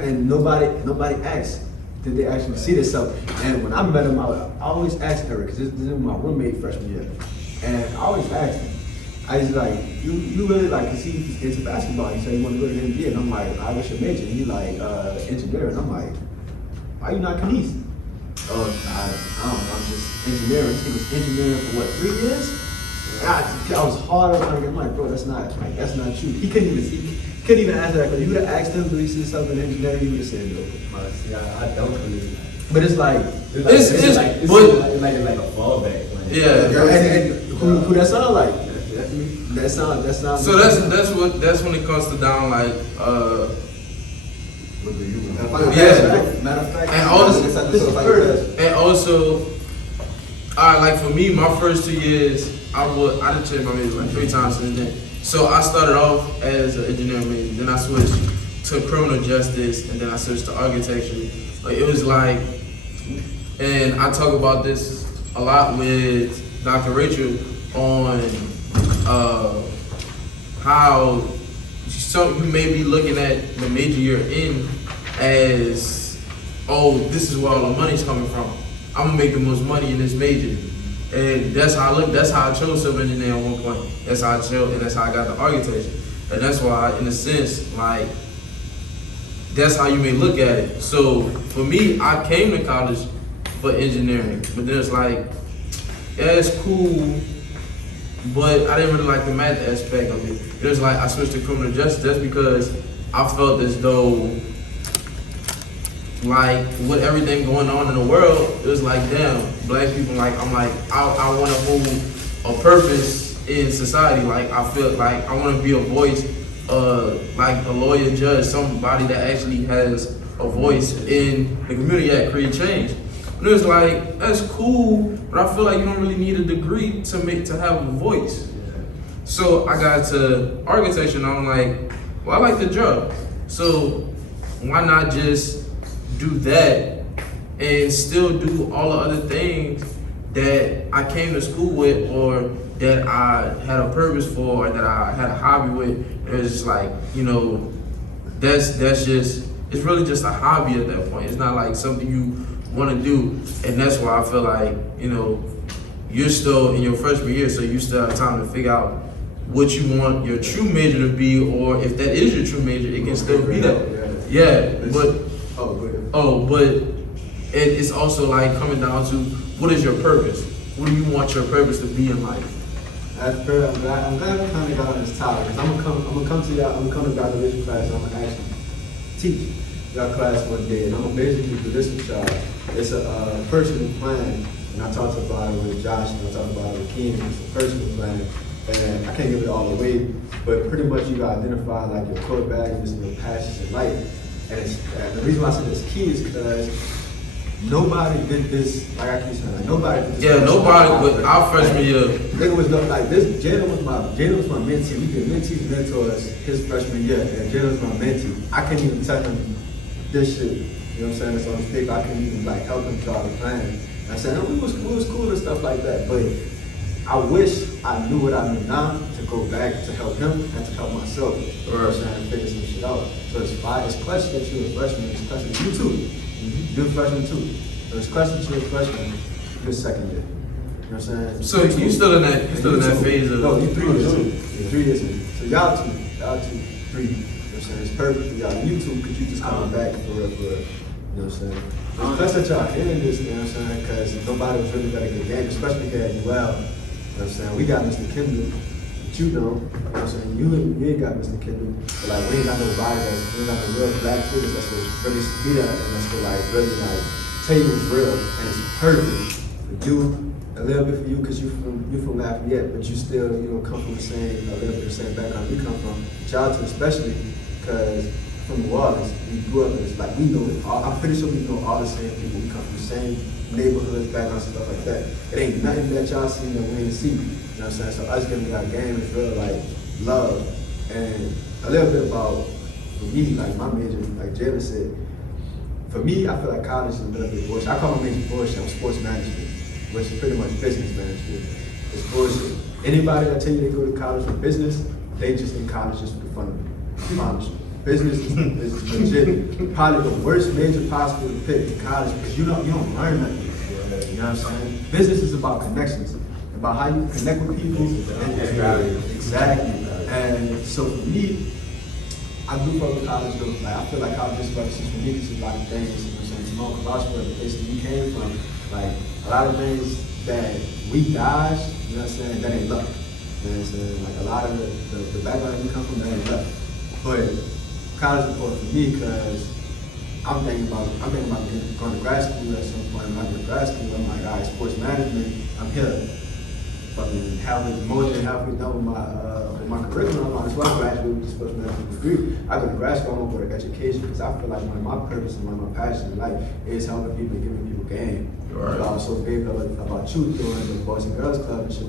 And nobody asked did they actually see themselves. And when I met him, I always asked Eric because this is my roommate freshman year, and I always asked him. I was like, you really like, cause he's into basketball. He said he wanted to go to the NBA, and I'm like, I wish your major. And he like, engineering. I'm like, why you not Canese? I don't know, I'm just engineering. This nigga was engineering for what, 3 years? I was hard on him. I'm like, bro, that's not true. He couldn't even answer that question. You would have asked him, do he see himself in engineering? He would have said no. See, I don't believe. But it's like, It's like a fallback. Like, Yeah. Who that sound like? That sound. So that's when it comes to down like Matter of fact, and also alright, like for me, my first 2 years I done changed my major like 3 times since then. So I started off as an engineering major, then I switched to criminal justice, and then I switched to architecture. Like it was like, and I talk about this a lot with Dr. Rachel on how you may be looking at the major you're in as, oh, this is where all the money's coming from. I'm gonna make the most money in this major. And that's how I look, that's how I chose civil engineering at one point. That's how I chose, and that's how I got the architecture. And that's why, in a sense, like, that's how you may look at it. So for me, I came to college for engineering, but then it's like, yeah, it's cool, but I didn't really like the math aspect of it. It was like I switched to criminal justice just because I felt as though, like, with everything going on in the world, it was like, damn, black people, like, I'm like, I want to hold a purpose in society. Like, I feel like I want to be a voice, like a lawyer, judge, somebody that actually has a voice in the community that create change. And it was like, that's cool, but I feel like you don't really need a degree to have a voice. So I got to architecture and I'm like, well, I like the job. So why not just do that and still do all the other things that I came to school with or that I had a purpose for or that I had a hobby with. It was just like, you know, that's just, it's really just a hobby at that point. It's not like something you want to do. And that's why I feel like, you know, you're still in your freshman year, so you still have time to figure out what you want your true major to be, or if that is your true major, it can still be that. Yeah, but it's also like coming down to what is your purpose? What do you want your purpose to be in life? That's perfect. I'm glad we kind of got on this topic because I'm gonna come to y'all. I'm gonna come to graduation class. And I'm gonna actually teach y'all class one day, and I'm gonna basically do this with y'all. It's a personal plan, and I talked about it with Josh, and I talked about it with Keenan. It's a personal plan, and I can't give it all away, but pretty much you gotta identify like your core values and your passions in life. And the reason why I said it's key is because nobody did this, like I keep saying, like nobody did this. Yeah, nobody, but our freshman year. Nigga was like this, Jalen was my mentee. We did mentees and mentors his freshman year, and Jalen was my mentee. I couldn't even tell him this shit, you know what I'm saying, it's on his paper. I couldn't even like help him draw the plan. And I said, we was cool and stuff like that, but I wish I knew what I knew now to go back to help him and to help myself. You know what I'm saying, and figure some shit out. So it's clutch that you're a freshman, it's clutch that you too. You're a freshman too. So it's clutch that you're a freshman, you're a second year. You know what I'm saying? So you still in that phase of? No, you 3 years in. You're 3 years in. So y'all two, 3. You know what I'm saying? It's perfect for y'all. You two, because you just coming back for real. You know what I'm saying? It's that y'all hearing this, you know what I'm saying? Because nobody was really got a good game, especially here at UL. You know what I'm saying? We got Mr. Kendall, but you know what I'm saying? You ain't got Mr. Kendall, but like we ain't got nobody we ain't got no real black figures that's gonna really be that, and that's gonna like really like tell you it's real, and it's perfect for you. A little bit for you because you from Lafayette, but you still, you know, come from a little bit of the same background we come from. Shout out to especially because from New Orleans, we grew up in this, like we know, I'm pretty sure we know all the same people. We come from the same neighborhoods, backgrounds, and stuff like that. It ain't nothing that y'all see that we ain't see. You know what I'm saying? So us giving y'all game is real like love. And a little bit about, for me, like my major, like Jalen said, for me, I feel like college is a little bit bullshit. I call my major bullshit, I'm sports management, which is pretty much business management. It's bullshit. Anybody that tell you they go to college for business, they just in college just for the fun of it. I promise you. Business is legit. Probably the worst major possible to pick in college because you don't learn nothing. You know what I'm saying? Business is about connections, about how you connect with people. Exactly. And so for me, I do fuck with college though. Like I feel like college is for me, it's a lot of things. You know what I'm saying? Simone Kowalski, the place that we came from, like a lot of things that we dodge, you know what I'm saying, that ain't luck. You know what I'm saying? Like a lot of the background we come from, that ain't luck. But college is important for me because I'm thinking about going to grad school at some point. When I go to grad school, I'm like, all right, sports management, I'm here. Fucking more than halfway done with my curriculum. I might as well graduate with a sports management degree. I go to grad school, I want to go to education because I feel like one of my purpose and one of my passions in life is helping people and giving people game. Right. I was so big about youth doing the Boys and Girls Club and shit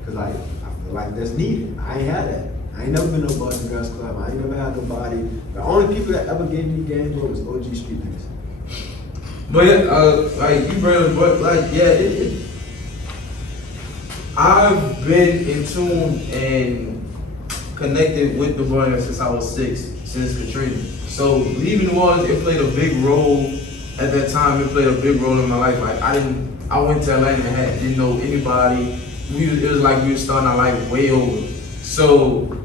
because like, I feel like that's needed. I ain't had that. I ain't never been no Boys and Girls Club. I ain't never had nobody. The only people that ever gave me game was OG Street niggas. But like you bring, but like I've been in tune and connected with the Boys since I was 6, since Katrina. So leaving New Orleans, it played a big role at that time. It played a big role in my life. Like I went to Atlanta and didn't know anybody. It was like we were starting our life way over. So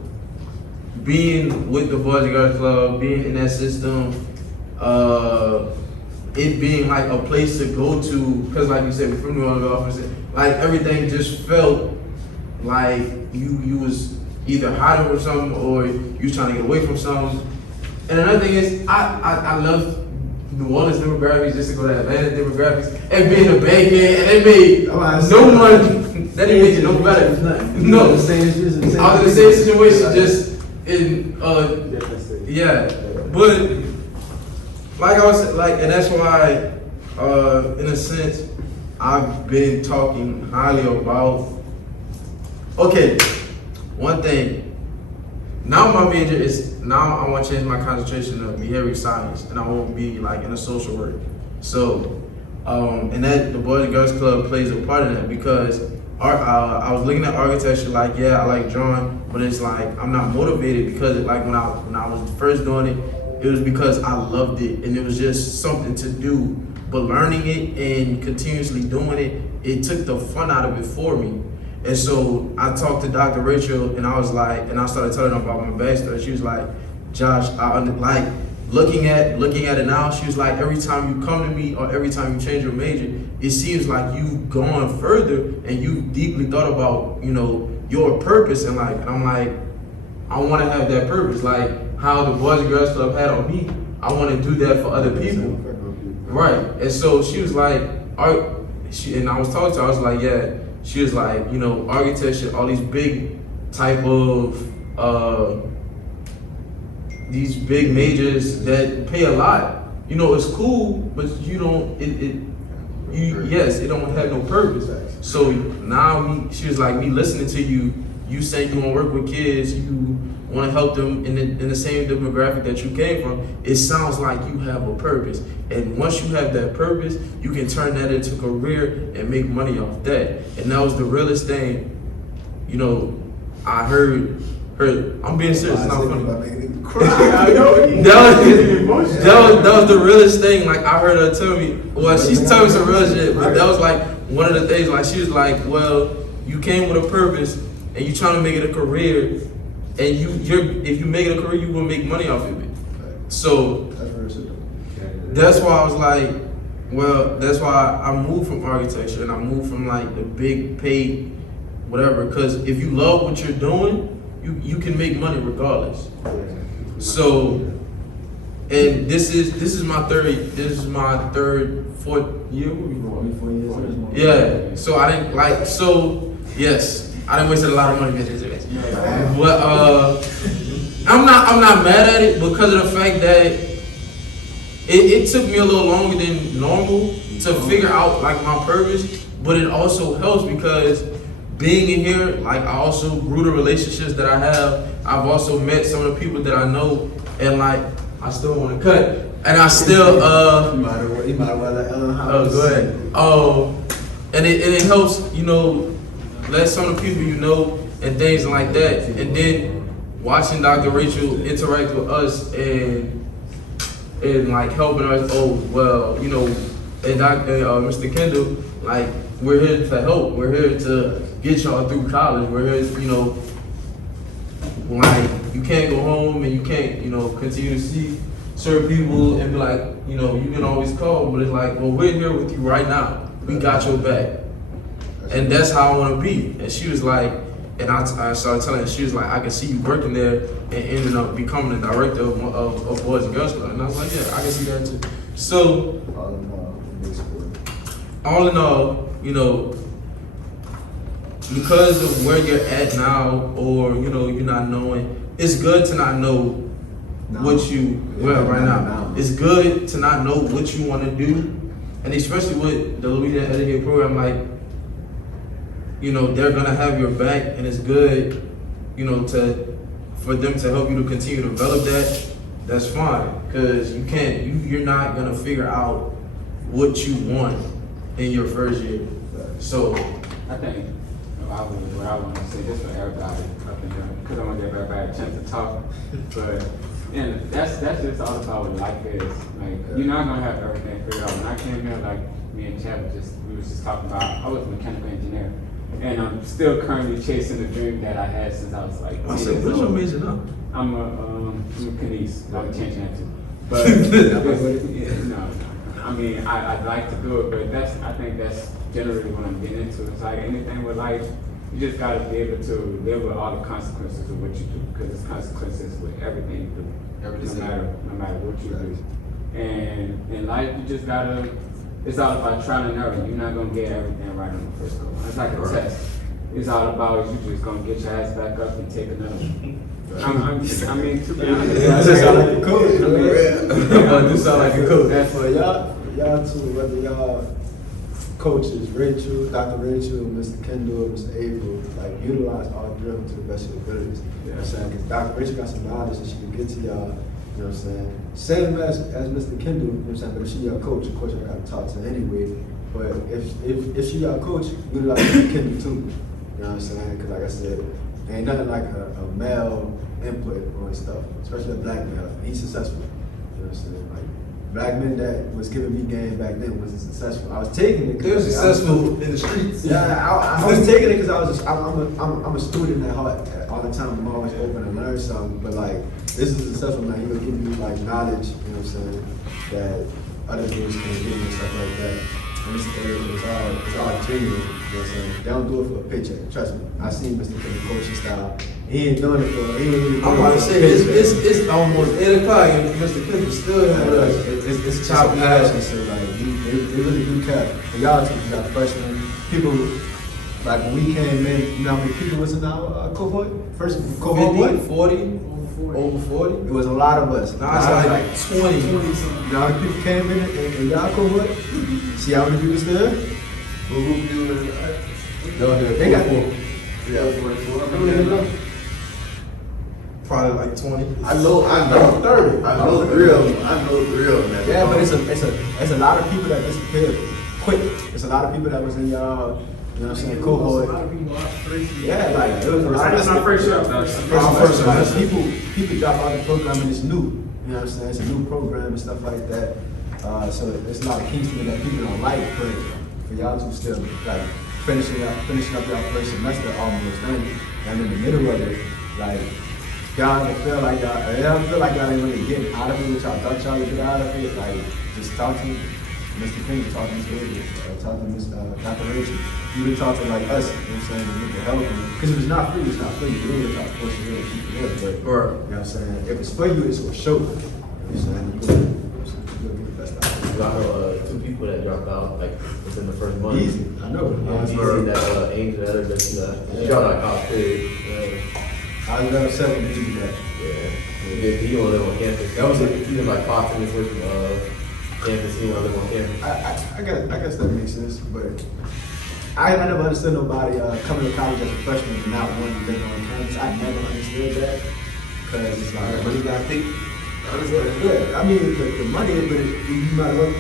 being with the Boys and Girls Club, being in that system, it being like a place to go to, because like you said, we're from New Orleans, like everything just felt like you was either hiding from something or you was trying to get away from something. And another thing is, I love New Orleans demographics just to go to Atlanta demographics and being a baghead, and they made no money. That didn't make it no better. No, I was in the same situation, just in yeah. But like I was like, and that's why, in a sense, I've been talking highly about. Okay, one thing. Now my major is, now I want to change my concentration to behavioral science, and I won't be like in a social work. So, and that the Boys and Girls Club plays a part in that because I was looking at architecture, like yeah, I like drawing, but it's like I'm not motivated because like when I was first doing it, it was because I loved it and it was just something to do. But learning it and continuously doing it, it took the fun out of it for me. And so I talked to Dr. Rachel and I was like, and I started telling her about my bachelor. She was like, Josh, like looking at it now, she was like, every time you come to me or every time you change your major, it seems like you've gone further and you deeply thought about, you know, your purpose and like, and I'm like, I want to have that purpose, like how the Boys and Girls Club had on me. I want to do that for other people, right? And so she was like, and I was talking to her, I was like, yeah. She was like, you know, architecture, all these big type of, these big majors that pay a lot. You know, it's cool, but you don't, yes, it don't have no purpose. So now she was like, me listening to you, you say you want to work with kids, you want to help them in the same demographic that you came from, it sounds like you have a purpose. And once you have that purpose, you can turn that into a career and make money off that. And that was the realest thing, you know, I heard, I'm being serious, it's not funny. That was the realest thing, like I heard her tell me, well, she's telling me some real shit, but that was like one of the things, like she was like, well, you came with a purpose and you trying to make it a career, and if you make it a career, you will make money off of it. So that's why I was like, well, that's why I moved from architecture and I moved from like the big paid whatever, because if you love what you're doing, you can make money regardless. So, and this is my fourth year. Yeah. So I didn't like, so yes, I didn't waste a lot of money. But I'm not mad at it because of the fact that it took me a little longer than normal to figure out like my purpose, but it also helps because being in here, like I also grew the relationships that I have. I've also met some of the people that I know, and like I still want to cut, and I still you might have oh, go ahead. And it helps, you know, let some of the people you know and things like that, and then watching Dr. Rachel interact with us and like helping us. Oh well, you know, and Mr. Kendall, like we're here to help. We're here to get y'all through college. We're here, you know, like you can't go home and you can't, you know, continue to see certain people and be like, you know, you can always call, but it's like, well, we're here with you right now. We got your back. And that's how I want to be. And she was like, and I started telling her, she was like, I can see you working there and ending up becoming the director of Boys and Girls Club. And I was like, yeah, I can see that too. So, all in all, you know, because of where you're at now, or, you know, you're not knowing, it's good to not know what you, right now. It's good to not know what you want to do. And especially with the Louisiana Etiquette program, like, you know, they're gonna have your back, and it's good, you know, for them to help you to continue to develop that. That's fine, because you're not gonna figure out what you want in your first year. So I think what I want to say this for everybody up in here, because I want to give everybody a chance to talk. But and that's just all about what life is. Like you're not gonna have everything figured out. When I came here, like me and Chad we was just talking about, I was a mechanical engineer, and I'm still currently chasing the dream that I had since I was like. I said, what's your major now? I'm a kinese. I'm changing that too. But no. I mean, I'd like to do it, but I think that's generally what I'm getting into. It's like anything with life, you just gotta be able to live with all the consequences of what you do, because there's consequences with everything you do, no matter what you do. And in life, you just gotta, it's all about trial and error. You're not gonna get everything right on the first go. It's like a test. It's all about you just gonna get your ass back up and take another one. I mean, to be honest, That sound like a coach. I do sound like a coach. For y'all two, whether y'all coaches, Rachel, Dr. Rachel, Mr. Kendall, Mr. April, like utilize all three of them to the best of your abilities. You know what I'm saying? Because Dr. Rachel got some knowledge that she can get to y'all. You know what I'm saying? Same as Mr. Kendall, you know what I'm saying? But if she your coach, of course I gotta talk to her anyway. But if she your coach, utilize Mr. Kendall too. You know what I'm saying? Because like I said, ain't nothing like a male input on stuff, especially a black male. He's successful. You know what I'm saying? Like black men that was giving me game back then wasn't successful. I was taking it. They were successful in the streets. Yeah, I was taking it because I'm a student at heart. All the time I'm always open to learn something. But like this is successful man. He will give me like knowledge. You know what I'm saying? That other dudes can't give me and stuff like that. And it's all genuine. You know what I'm saying? They don't do it for a paycheck. Trust me. I seen Mr. Kendall coaching style. He ain't doing it for. He ain't really. I'm about to say it's almost 8 o'clock and Mr. Kendall's still here with us. It's chopping passion. So like they really do care. For y'all two, you got freshmen, people like when we came in. You know how many people was in our cohort? First cohort, 50, 40, over 40. It was a lot of us. Now it's like 20. You know how many people came in y'all cohort? See how many people still? They got probably like 20. I know 30. I know three of them. Yeah, but it's a lot of people that disappeared quick. It's a lot of people that was in y'all, you know what I'm saying, cohort. Yeah, like it was a lot of That's my first year. People drop out the program and it's new. You know what I'm saying? It's a new program and stuff like that. So it's a lot of Kingston that people don't like, but for y'all to still like finishing up your first semester almost done. And in the middle of it, like y'all don't feel like y'all ain't really getting out of it, which y'all thought y'all would get out of it. Like just talk to Mr. King, talk to Ms. Davis, talk to Ms. Dr. Rachel. You would talk to like us, you know what I'm saying, and get the help. Because if it's not free, it's not free. You really try to force you to keep it there. But you know what I'm saying? If it's for you, it's for sure. You know what I'm saying? You'll get the best out of it. I know 2 people that dropped out like within the first month. Easy, I know. Easy, that Angel, that other she dropped out of college period. I was gonna say we do that. Yeah. He don't live on campus. That was he was like 5 minutes away from campus. He don't live on campus. I guess that makes sense, but I never understood nobody coming to college as a freshman and not wanting to live on campus. I never understood that because it's like But you gotta think. yeah, I mean the money, but you might as well.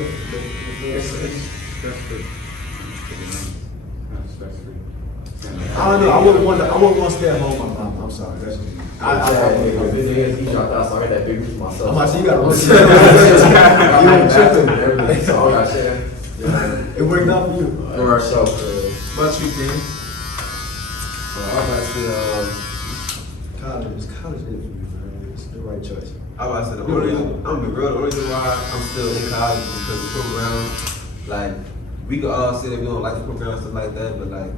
I don't know. I wouldn't want to stay at home. My mom. I'm sorry. That's me. He dropped out, so I got that big for myself. I'm like, you got to You ain't tripping. So I got shit. It worked out for you. For ourselves. But you can. I'm actually College is for me, man. the right choice. I was about to say, I'm gonna be real, the only reason why I'm still in college is because the program, like, we could all say that we don't like the program and stuff like that, but like,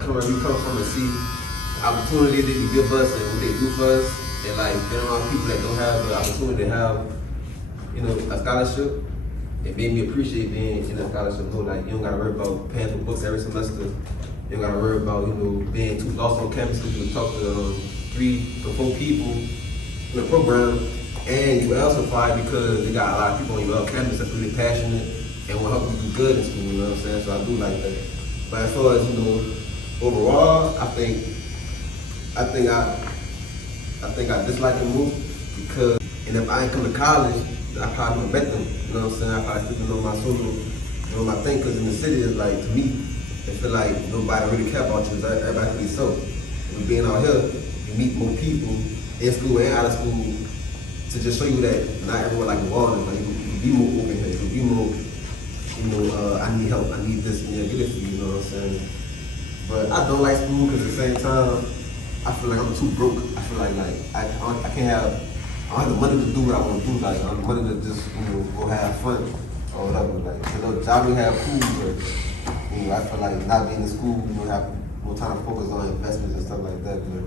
we come from and see the opportunity they can give us and what they do for us, and like, being around people that don't have the opportunity to have, you know, a scholarship, it made me appreciate being in a scholarship. You know, like, you don't gotta worry about paying for books every semester. You don't gotta worry about, you know, being too lost on campus because you talk to 3 to 4 people in the program, and you also apply because they got a lot of people on your campus that's really passionate and will help you do good in school, you know what I'm saying? So I do like that. But as far as, you know, overall, I think I dislike it more because, and if I ain't come to college, I probably would bet them, you know what I'm saying? I probably still know my social, you know, my thing, because in the city, it's like, to me, it feel like nobody really care about you, everybody really so. And being out here, you meet more people in school and out of school to just show you that not everyone like New Orleans, like you be more open here, you be more, you know, I need help, I need this, and yeah, get it for you, you know what I'm saying? But I don't like school because at the same time, I feel like I'm too broke. I feel like I can't have, I don't have the money to do what I want to do, like I don't have the money to just, you know, go have fun or whatever. Like, you know, job we have cool, but you know, I feel like not being in school, you know, have more time to focus on investments and stuff like that. But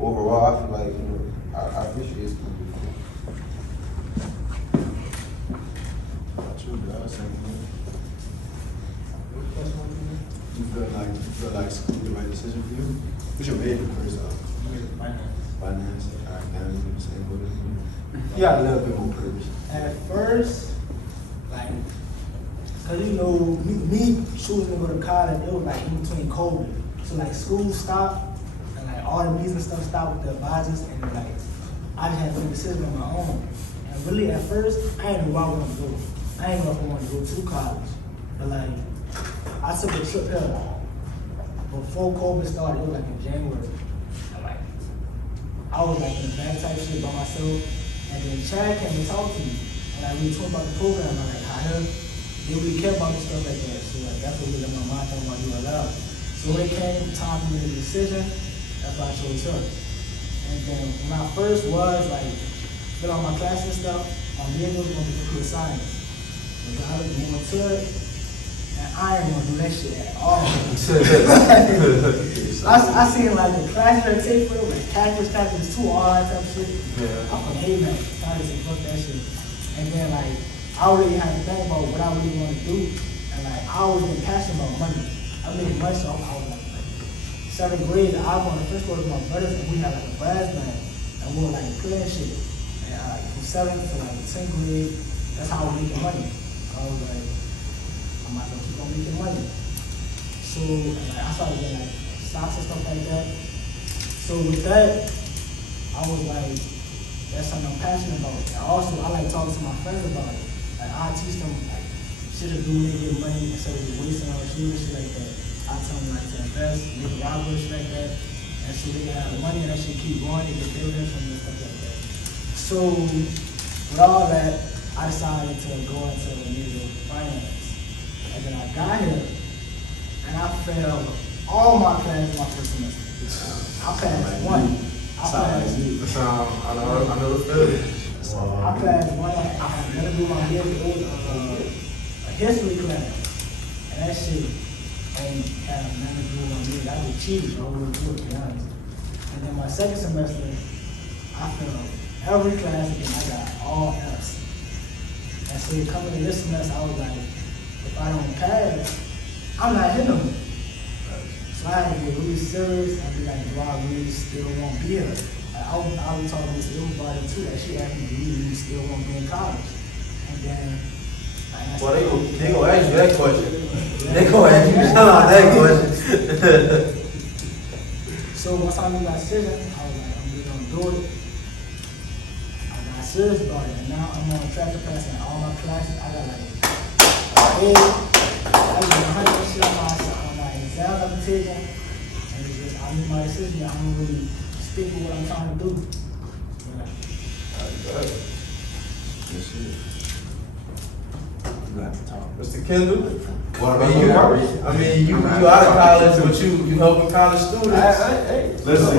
overall, I feel like, you know, I appreciate school. You feel like school the right decision for you? What's your major first off? Finance. All right, now you're in the same boat as me. You got a little bit more purpose. At first, like, cause you know, me choosing to go to college, it was like in between COVID. So like school stopped, and like all the meetings and stuff stopped with the advisors, and like I just had to make a decision on my own. And really at first, I didn't know where I wanted to go. I didn't know if I wanted to go to college. But like, I took a trip here before COVID started. It was like in January. And like, I was like in the back type shit by myself. And then Chad came and talked to me. And like, we talked about the program. I'm like, how hell they really care about this stuff like that. So like, that's what was in my mind talking about ULL. So when it came time to make a decision, that's why I chose her. And then when I first was like, fill out my classes and stuff, my major was going to be computer science. But I was going to it. And I ain't gonna do that shit at all. I seen like the classes that take for it, like calculus is too hard type shit. Yeah. I'm like, hey man, I just fuck that shit. And then like, I already had to think about what I really want to do. And like, I always been passionate about money. I made money, so I was like 7th grade, I was on the first floor with my brothers, and we had like a brass band. And we were like playing shit. And like from 7th to like 10th grade, that's how I was making money. I was like, I'm not gonna keep on making money. So like, I started getting like stocks and stuff like that. So with that, I was like, that's something I'm passionate about. And also, I like talking to my friends about it. Like, I teach them like shit to do when they get money instead of wasting on shoes and shit like that. I tell them like to invest, make a robbery, shit like that. And so they can have money and that shit keep going, they get dividends from it and stuff like that. So with all that, I decided to go into the major finance. And then I got here, and I failed all my classes my first semester. I passed one. I know the feeling. I passed one. I had never do my history. It was a history class, and that shit ain't have nothing to do with my music. I was cheating all over the book, to be honest. And then my second semester, I failed every class again. I got all F's. And so coming in this semester, I was like, if I don't pass, I'm not hitting them. So I had to get really serious and be like, do I really still want to be here? Like, I was talking to this everybody too, that she asked me, do you really still want to be in college? And then, like, well, they gonna ask you that question. They gonna ask you that question. So once I made my decision, I was like, I'm really gonna do it. I got serious about it, and now I'm on track to pass in all my classes. I got like I got 100 shit on my exam I'm taking, and it's just I made my decision. I'm gonna really stick with what I'm trying to do. Mr. Kendall, you out of college, but you helping college students. Listen,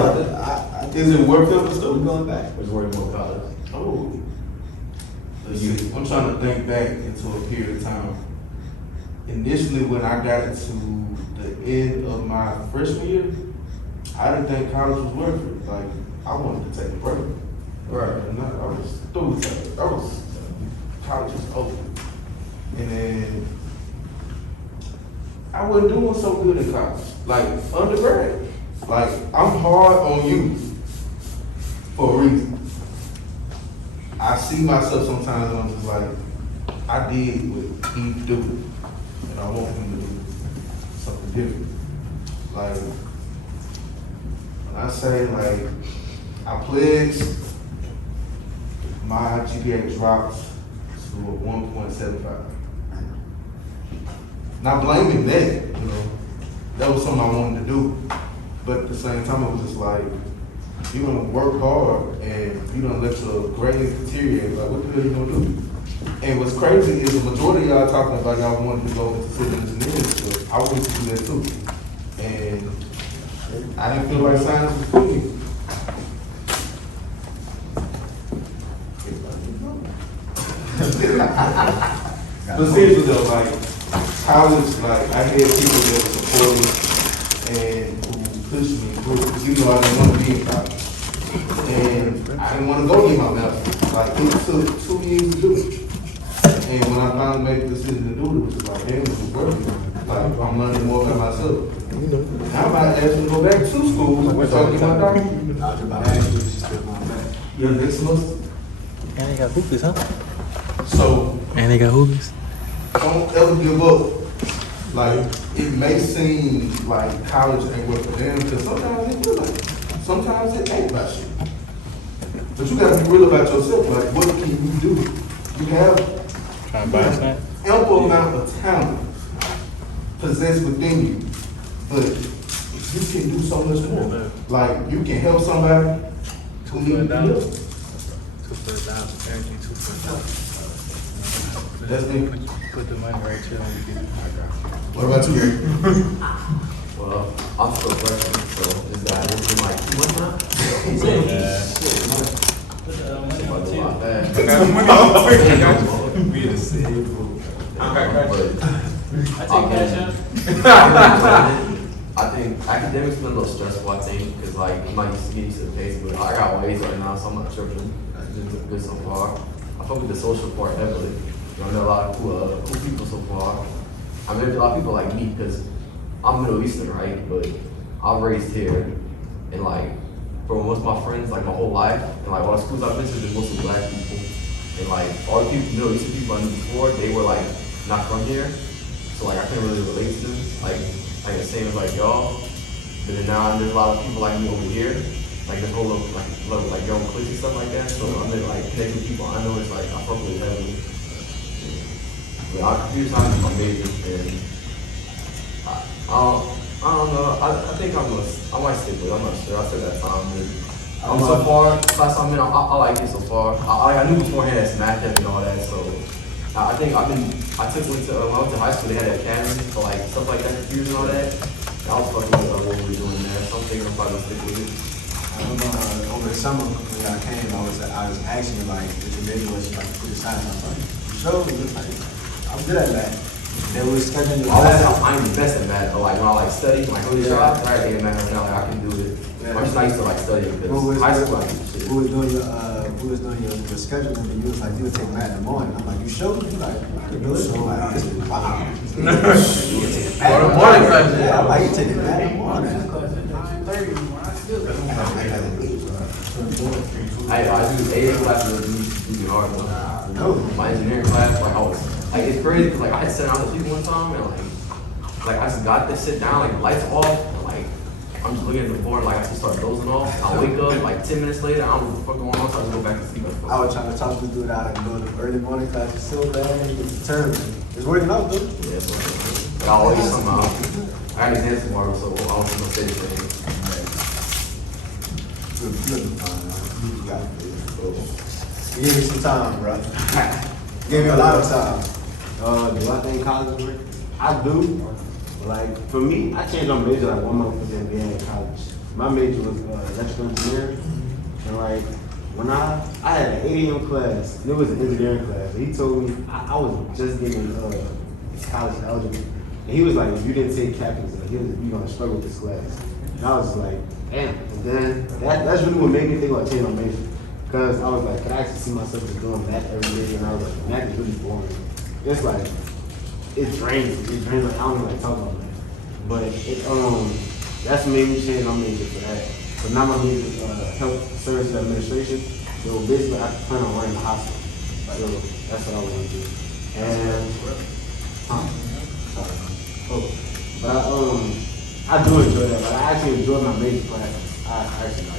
Is it worth it or We still? going back. It's working more college. Oh. Let's see. I'm trying to think back into a period of time. Initially, when I got into the end of my freshman year, I didn't think college was worth it. Like, I wanted to take a break. Right. And I was through with it. College was over. And then I wasn't doing so good in college. Like, undergrad. Like, I'm hard on you for a reason. I see myself sometimes and I'm just like, I did what he do, and I want him to do something different. Like, when I say like, I pledged, my GPA dropped to a 1.75. Not blaming that, you know, that was something I wanted to do, but at the same time, it was just like, you gonna work hard and you gonna let your grades deteriorate. Like, what the hell you gonna do? And what's crazy is the majority of y'all talking about y'all wanted to go into civil engineering stuff. I wanted to do that too. And I didn't feel like science was for me. But seriously though, like, college, like, I had people that were supportive and who pushed me through, even though I didn't want to be in college. And I didn't want to go get my master's. Like, it took 2 years to do it. And when I finally made the decision to do it, it was just like, damn, it was worth it. Like, I'm learning more about myself. Now I might actually go back to school, like, so I get my doctorate. I was about to ask you if she's still going back. Yeah, next semester. And they got hoopies, huh? So, And they got hoopies. don't ever give up. Like, it may seem like college ain't worth a damn, because sometimes it feel like it. Sometimes it ain't about shit. But you gotta be real about yourself. Like, what can you do? You have Trying to buy a snack? ample amount of talent possessed within you, but you can do so much more. Like, you can help somebody who needs to be helped. $2 for $1. Guaranteed $2 for $1. That's it. Put the money right here on you. What about you, Rick? Well, I'm still freshman, so this guy is in like 2 months now. Put the money on About the to walk table. back. We the same fool. I take cash out. I think academics been a little stressful, I think, because like you might just get used to the pace, but I got ways right now, so I'm not tripping. It's been good so far. I fuck with the social part heavily. You know, I met a lot of cool people so far. I met a lot of people like me because I'm Middle Eastern, right? But I'm raised here, and like for most of my friends, like my whole life, and like all the schools I've been to, they're mostly black people, and like all the people, Middle Eastern people I knew before, they were like not from here, so like I couldn't really relate to them, like the same as like y'all. But then now there's a lot of people like me over here, like this whole like young clique and stuff like that. So I'm like connecting with people I know. It's like I fuck with heavily. But our computer science is my major, and I don't know. I think I might stick with it. I'm not sure. I said that time. But so far, class I'm in, I like it so far. I knew beforehand it's math and all that, so I think I took when I went to high school, they had an academy for like stuff like that, computers and all that. And I was fucking with what we were doing there, so I'm thinking I'm probably gonna stick with it. I remember over the summer when y'all came, I was asking you like, if your major was like computer science, I was like, you sure? You was like, I'm good at that. They was scheduling your class. I'm the best at math, but like when I like study, like early job, right, I math right now, like I can do it. Yeah. I'm just not used to like studying because Who was- high school I used to shit. Who was doing your scheduling, and you was like, you would take math in the morning. I'm like, you sure? You like, I can do it. So I'm like, wow. You can take math in the Morning class. Yeah, I'm like, you taking math in the morning. I do 8 classes really hard one. No. My engineering class, like I was, like it's crazy because like I had sat down with people one time and like I just got to sit down, like lights off, and like I'm just looking at the board, like I just start dozing off. I wake up like 10 minutes later, I don't know what the fuck going on, so I just go back to sleep. I was trying to talk to dude out and go to early morning classes so bad, it's determined. It's working out, dude. Yeah, so like, I always somehow. I got an exam tomorrow, so I don't think I'll say anything. Good, fine, man. You got it. You gave me some time, bro. You gave me a lot of time. Do I think college is worth it? I do. Like, for me, I changed my major like 1 month before being in college. my major was electrical engineering. And like, when I had an 8 a.m. class, and it was an engineering class, and he told me, I was just getting college algebra. And he was like, if you didn't take calculus, like, you're gonna struggle with this class. And I was like, damn. And then that's really what made me think about changing my major. Because I was like, could I actually see myself just doing math every day? And I was like, math is really boring. It's like, it drains. Like, I don't even like talk about math. But that's what made me change my major for that. So now my major is health services administration. So basically, I plan on running the hospital. So that's what I want to do. And but I do enjoy that. Like, I actually enjoy my major classes. I actually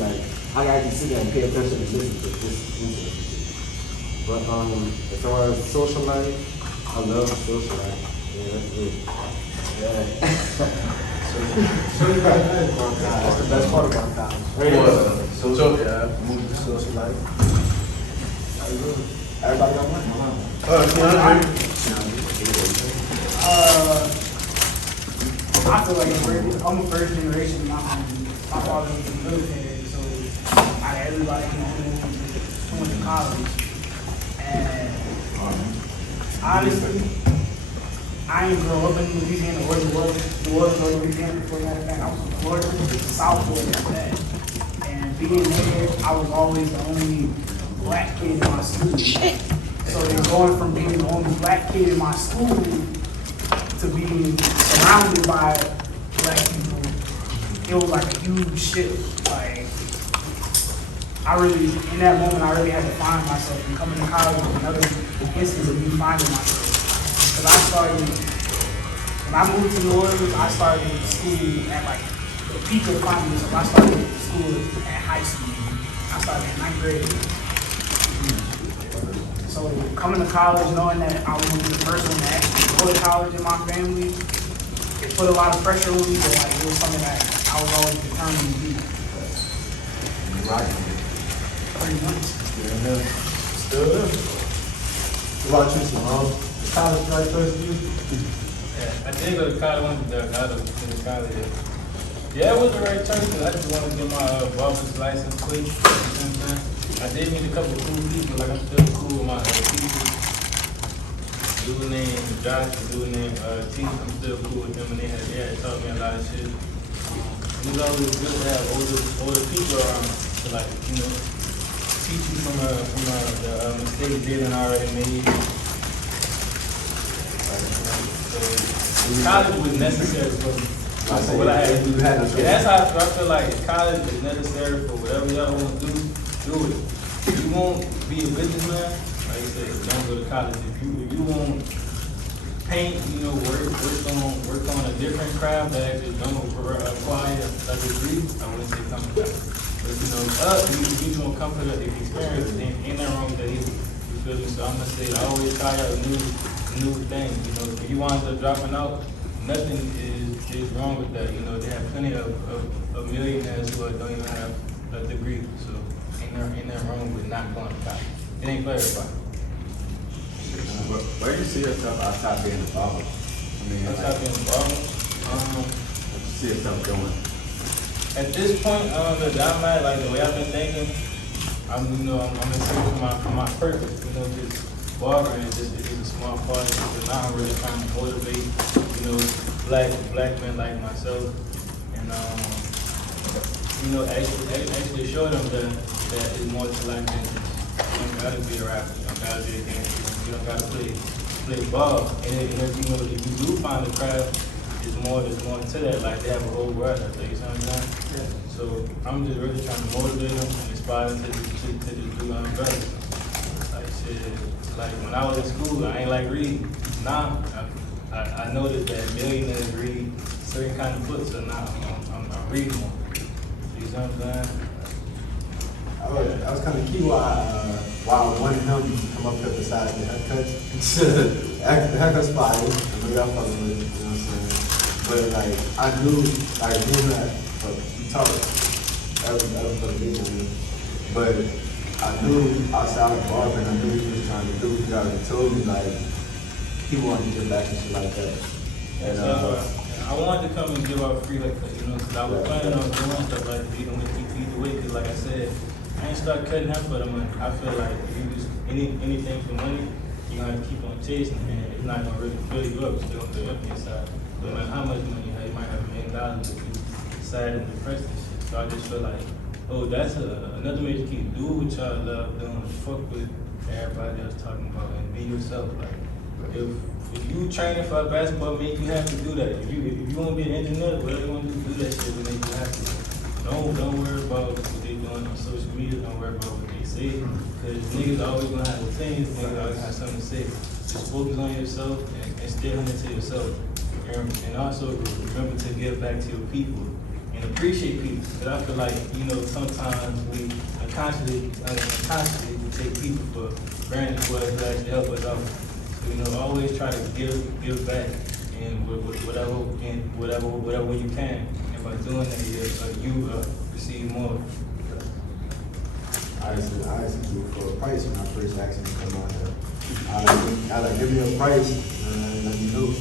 like. I can actually sit there and pay attention and listen to this interesting. But as far as social life, I love social life. Yeah, that's it. Yeah. That's the best part about college. So moving to social life. Everybody got one? I feel like I'm a first generation. My father was in the military, so everybody went to college. And honestly, I didn't grow up in Louisiana or the was or Louisiana before that. I was from Florida, South Florida at that. And being there, I was always the only black kid in my school. So then going from being the only black kid in my school to being surrounded by black people, it was like a huge shift. Like, in that moment, I really had to find myself, and coming to college was another instance of me finding myself. Because when I moved to New Orleans, I started school at like the peak of finding myself. I started school at high school. I started in 9th grade. So coming to college, knowing that I was going to be the first one to actually go to college in my family, it put a lot of pressure on me, but like, it was something that I was always determined to do. Right. Pretty much. Yeah. Still there. What about you, Simone? College right choice for you? Yeah, I did go to college. I went to college. Yeah, it was the right choice because I just wanted to get my barber's license quick. You know what I'm saying? I did meet a couple of cool people. Like, I'm still cool with my people. Dude named Josh, dude named T. I'm still cool with them, and they had taught me a lot of shit. It was always good to have older people around to, like, you know, teach you from the mistakes they done already made. So college was necessary for what I had to do. And that's how I feel like college is necessary for whatever y'all want to do it. If you won't be a businessman, like I said, don't go to college. If you won't paint, you know, work on a different craft that actually don't require a degree, I wouldn't say come to college. But you know, you get more comfort of the experience, and ain't nothing wrong with that either. You feel me? So I'm gonna say always try out new things. You know, if you wind up dropping out, nothing is wrong with that. You know, they have plenty of millionaires who don't even have a degree. So ain't nothing wrong with not going to college. It ain't for everybody. Where do you see yourself outside being a barber? I mean, outside being a barber, where do you see yourself going? At this point, the I'm at, like the way I've been thinking, I'm in search for my purpose. You know, just barbering is just a small part of it. Because now I'm really trying to motivate, you know, black men like myself, and you know, actually show them that it's more to life than just, you don't gotta be a rapper, you don't gotta be a dancer, you don't gotta play ball. And if you know, if you do find a craft, there's more to that. Like, they have a whole world out there, you know what I'm saying? Yeah. So I'm just really trying to motivate them and inspire them to just do better. Like shit, like when I was in school, I ain't like reading. Now I noticed that millionaires read certain kind of books, so now I'm reading more. You know what I'm saying? That was kind of key why I wanted him to come up here beside the haircut. The haircut spot, I know y'all fucking with it, you know what I'm saying? But like, I knew, like, doing that, he taught us, that was for the big one. But I knew outside of barbering, I knew what he was trying to do. He already told me, like, he wanted to get back and shit like that. And I wanted to come and give out free, like, you know, because I was planning on doing stuff like either way, because like I said, I ain't start cutting out for the money. I feel like if you just anything for money, you're gonna have to keep on chasing, and it's not gonna really fill you up. It's still gonna fill up inside. No matter how much money you have, you might have $1 million, but you sad and depressed and shit. So I just feel like, oh, that's another way to keep do what y'all love doing. Fuck with everybody else talking about and be yourself. Like if you training for basketball, make you have to do that. If you want to be an engineer, whatever you want to do that shit will make you have to. Don't worry about what they doing on social media. Don't worry about what they say, because niggas always gonna have opinions. Niggas always have something to say. Just focus on yourself and still into yourself. And also remember to give back to your people and appreciate people. Because I feel like, you know, sometimes we unconsciously we take people for granted who actually help us out. So, you know, always try to give back and whatever way you can. And by doing that, you receive more. I used to do it for a price when I first asked him to come out here. I like, give me a price and let me know.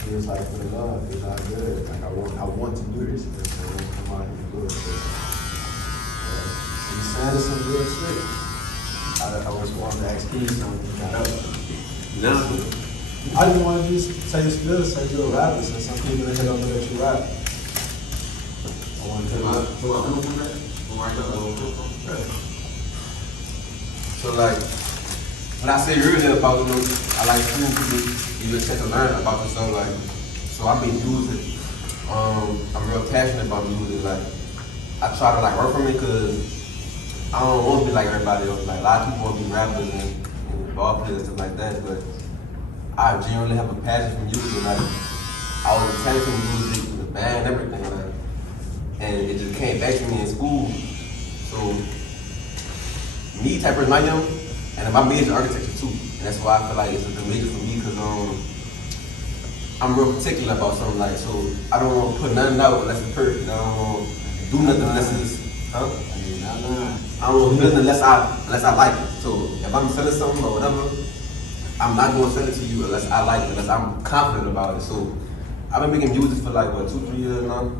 He was like, for the love, it's not good. Like, I want to do this. And so I want to come out here and do it. So, he's saying some real shit. I was wanting to ask him something. No. I just want to just say your skills, say you're a rapper, so some people in here don't know that you rap. I want to tell you. So like, when I say earlier about, you know, I like people, you just have to learn about yourself, like, so I make music, I'm real passionate about music, like, I try to like work from it, cause I don't want to be like everybody else, like a lot of people want to be rappers and ball players and stuff like that, but I genuinely have a passion for music, like, I was attached to music, the band, everything, like, and it just came back to me in school, so, me type of person I am, and my major architecture too. And that's why I feel like it's a good major for me, because I'm real particular about something, like, so I don't want to put nothing out unless it's perfect. I don't want to do nothing unless it's, I don't want to do nothing unless I like it. So if I'm selling something or whatever, I'm not going to sell it to you unless I like it, unless I'm confident about it. So I've been making music for like, what, 2-3 years now?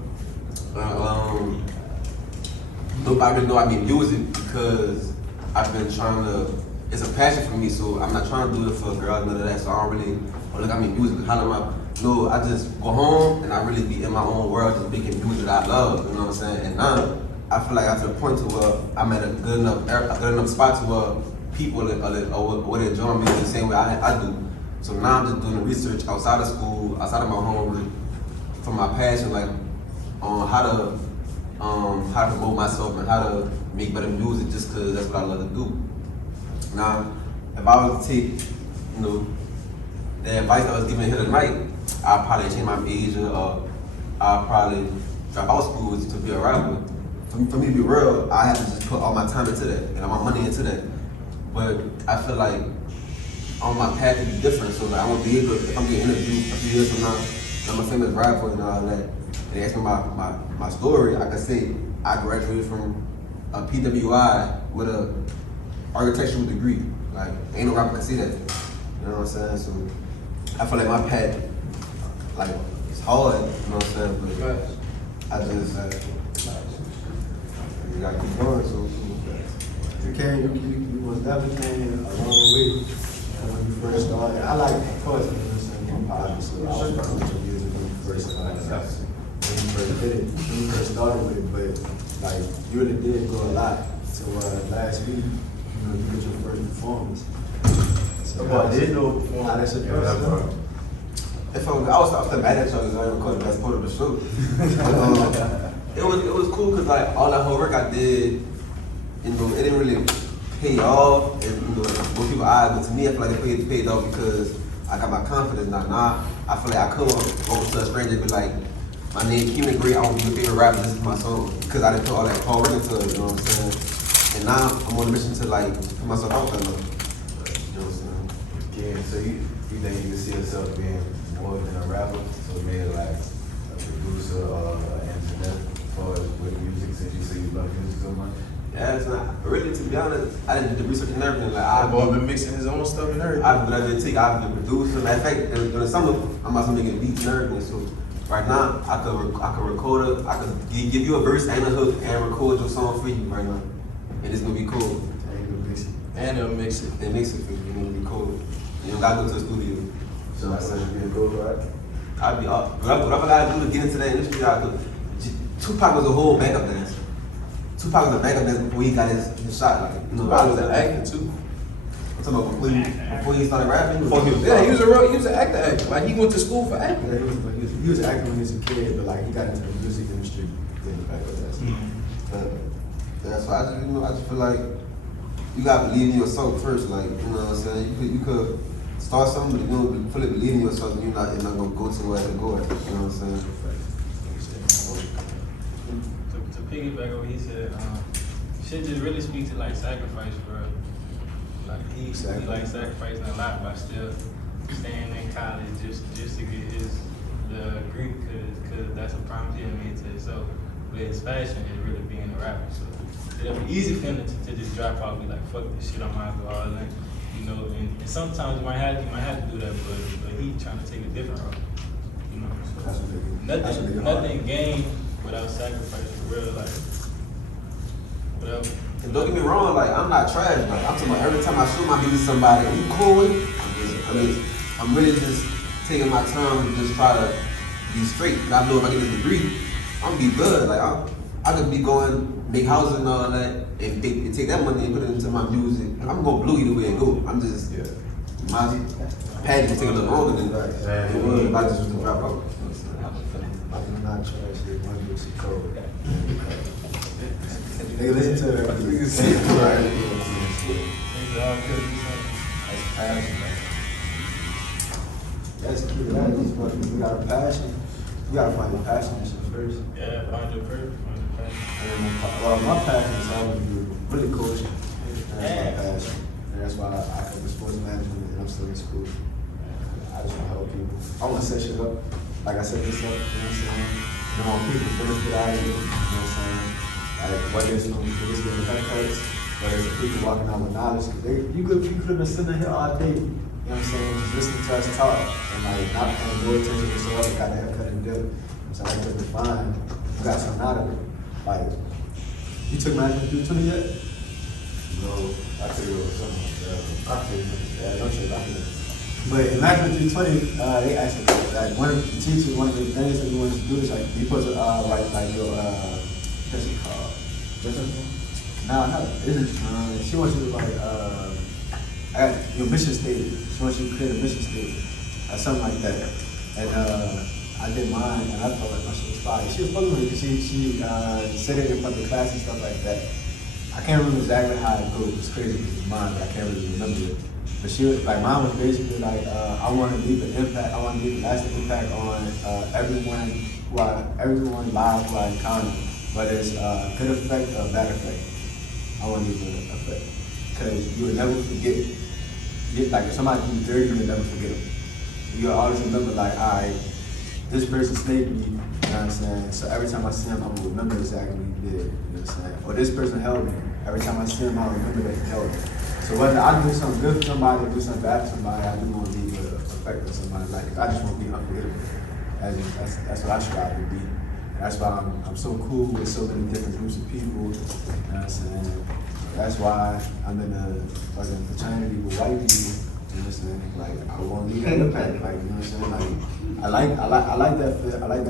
Nobody really know I make music because I've been trying to, it's a passion for me, so I'm not trying to do it for a girl, none of that, so I don't really, look, I make music, no, I just go home and I really be in my own world, just making music that I love, you know what I'm saying? And now, I feel like I got to the point to where I'm at a good enough spot to where people are enjoying music the same way I do. So now I'm just doing the research outside of school, outside of my home, for my passion, like, on how to promote myself and how to make better music, just because that's what I love to do. Now, if I was to take, you know, the advice that I was given here tonight, I'd probably change my major, or I'd probably drop out school to be a rapper. For me to be real, I have to just put all my time into that and all my money into that. But I feel like on my path to be different, so like I won't be able to, if I'm getting interviewed a few years from now, and I'm a famous rapper and all that, they ask me my story, I can say I graduated from a PWI with a architectural degree. Like, ain't no rapper can say that. You know what I'm saying? So I feel like my path, like, it's hard, you know what I'm saying? But I just, you gotta keep going, so. You was definitely came a long way when you first started. I like, of course, you know what I'm saying, my partner, so I was fucking with your music when you first started. When you first did it, when you first started with it, but like, you really did go a lot. So last week, you know, you did your first performance. So I did no performance. That's your first time. If I was mad at y'all because I recorded the best part of the show. But, it was cool because like all that hard work I did, you know, it didn't really pay off. And, you know, most people but to me I feel like it paid off because I got my confidence now. Now I feel like I could go to a stranger and be like, my name Keenan Gray, I want to be your favorite rapper, this is my song. Because I didn't put all that hard work into it, you know what I'm saying? And now I'm on a mission to like put myself out there now. You know what I'm saying? Yeah, so you think you can see yourself being more than a rapper? So maybe like a producer or an engineer for with music, since you say you love music so much? Yeah, it's not really, to be honest, I didn't do the research and everything. Like I've been mixing his own stuff and everything. I've been a producer. Matter of fact, during the summer, I'm also making beats and everything. So Right now, I could record it. I could give you a verse and a hook and record your song for you right now, and it's gonna be cool. And they'll mix it. They mix it for you. It's gonna be cool. You don't gotta go to the studio. So I said, being cool, right? I'd be up. Whatever I gotta do to get into that industry, I do. Tupac was a whole backup dancer. Tupac was a backup dancer before he got his shot. Like, you know, I was an actor too. I'm talking about before he started rapping. Yeah, he was an actor. Like he went to school for acting. Yeah, he was acting when he was a kid, but like he got into the music industry. That's why I just feel like you gotta believe in yourself first. Like, you know what I'm saying? You could start something, but you don't fully believe in yourself, and you're not gonna go to where to go at. You know what I'm saying? To piggyback on what he said, shit just really speaks to like sacrifice for real. Like he like sacrificing a lot by still staying in college just to get the degree, cause that's a promise he made to himself. But his passion is really being a rapper. So it'll be easy for him to just drop out and be like, fuck this shit, I might as well all in. You know, and sometimes you might have to do that, but he trying to take a different route. You know, nothing gained without sacrifice for real. Like whatever. And don't get me wrong, like I'm not trash. Like I'm talking about every time I show my music to somebody, you cool with it? I'm really just taking my time to just try to be straight. And I know if I get a degree, I'm gonna be good. Like I could be going make houses and all that, and take that money and put it into my music. I'm gonna blow either way it go. I'm just my package taking a little longer than it would if I just was to drop out. I'm not trash. They want to see cold. They listen to that. You can see it, right? That's key. That is fucking. We got a passion. You gotta find your passion first. Yeah, find your purpose, find your passion. Well, my passion is always really coaching. That's my passion. And that's why I come to sports management and I'm still in school. I just want to help people. I want to set shit up. Like I set this up, you know what I'm saying? I want people to finish what I do, you know what I'm saying? Like, whether it's getting haircuts, whether it's people walking out with knowledge. You could have been sitting here all day, you know what I'm saying? Just listening to us talk and like not paying no attention to so other got a haircut and did it. So I could define, you got something out of it. Like, you took management through 20 yet? No, I tell you what, something like that. I tell you, yeah, don't trip out here. But in management through 20, they actually, like, one of the teachers, one of the things that we wanted to do is like, you supposed to write like your, what's it called? No, she wants you to like, your mission statement. She wants you to create a mission statement, or something like that. And I did mine, and I felt like my shit was fire. She was fucking with me because she said it in front of the class and stuff like that. I can't remember exactly how it goes. It's crazy because it's mine, but I can't really remember it. But she was like, mine was basically like, I want to leave an impact. I want to leave a lasting impact on everyone live who I encounter, whether it's good effect or bad effect. I want to leave an effect because you will never forget. Like if somebody do dirty, you will never forget them. You'll always remember like, all right, this person snaked me. You know what I'm saying? So every time I see him, I'm gonna remember exactly what he did. You know what I'm saying? Or this person held me. Every time I see him, I'll remember that he held me. So whether I do something good for somebody or do something bad for somebody, I do want to leave an effect on somebody. Like I just want to be unforgettable. That's what I strive to be. And that's why I'm so cool with so many different groups of people. You know what I'm saying? That's why I'm in a fucking fraternity with white people. You know what I'm saying? Like I want to leave that impact. Like you know what I'm saying? Like I like that feel. I like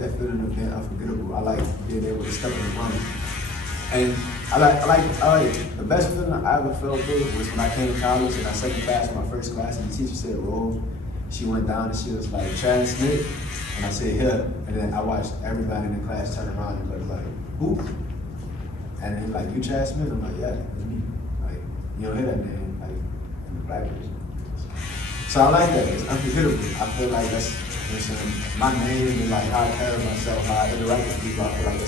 that feeling of being unforgettable. I like being able to step in the moment. And I like the best feeling I ever felt was when I came to college and I sat in class in my first class and the teacher said roll. She went down and she was like Chad Smith and I said here and then I watched everybody in the class turn around and was like who? And then like you Chad Smith? I'm like yeah, it's me. Like you don't hear that name like in the black person. So I like that. It's unforgettable. I feel like that's my name and like how I carry myself, how I interact with people. I feel like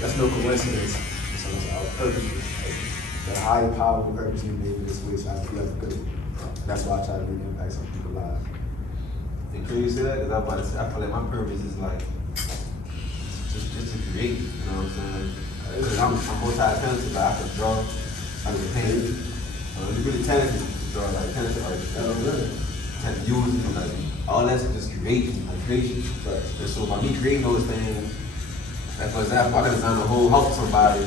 that's no coincidence. So it's our purpose. The higher power and purpose you made me this way, so I feel good. That's why I try to really impact some people's lives. And can you say that? Because I feel like my purpose is like just to create. You know what I'm saying? Because I'm multi-talented. Like I can draw, I can paint. I'm really talented to draw, like talented artist. Oh really? type of music, like all that's just creation, like creation. And so by me creating those things, like for example, I can design a whole house for somebody,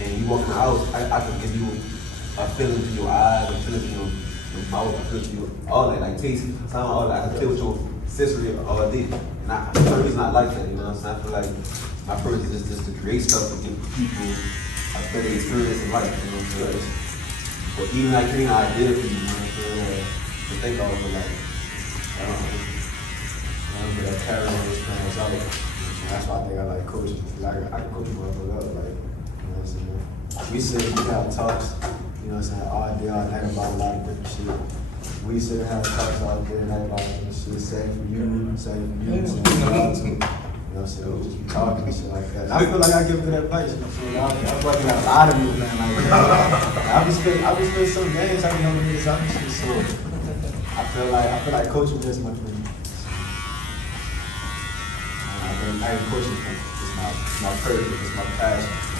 and you walk in the house, I can give you a feeling to your eyes, a feeling to your mouth, a feeling to your all that, like taste, sound, all that. I can feel with your sensory all day. And I, for some reason, I like that. You know what I'm saying? I feel like my purpose is just to create stuff to give people a better experience in life. You know what I'm saying? But even like creating an idea for you, you know what I'm saying? To think of it, like I don't know. I don't get that carry on this plans out. That's why I think I like coaching. Like I can coach motherfuckers up, like, you know what I'm saying? We sit and have talks, you know what I'm saying, all day, all night about a lot of different shit. We sit and have talks all day and night about different shit. Same for you, same for you, same for y'all too. You know what I'm saying? We just be talking and shit like that. And I feel like I give good advice, you know what I'm saying? I'm working out a lot of you, man. Like, I be spending some games, I be on the niggas out and shit, so I feel like coaching is my friend. I ain't pushing it. It's my purpose. It's my passion.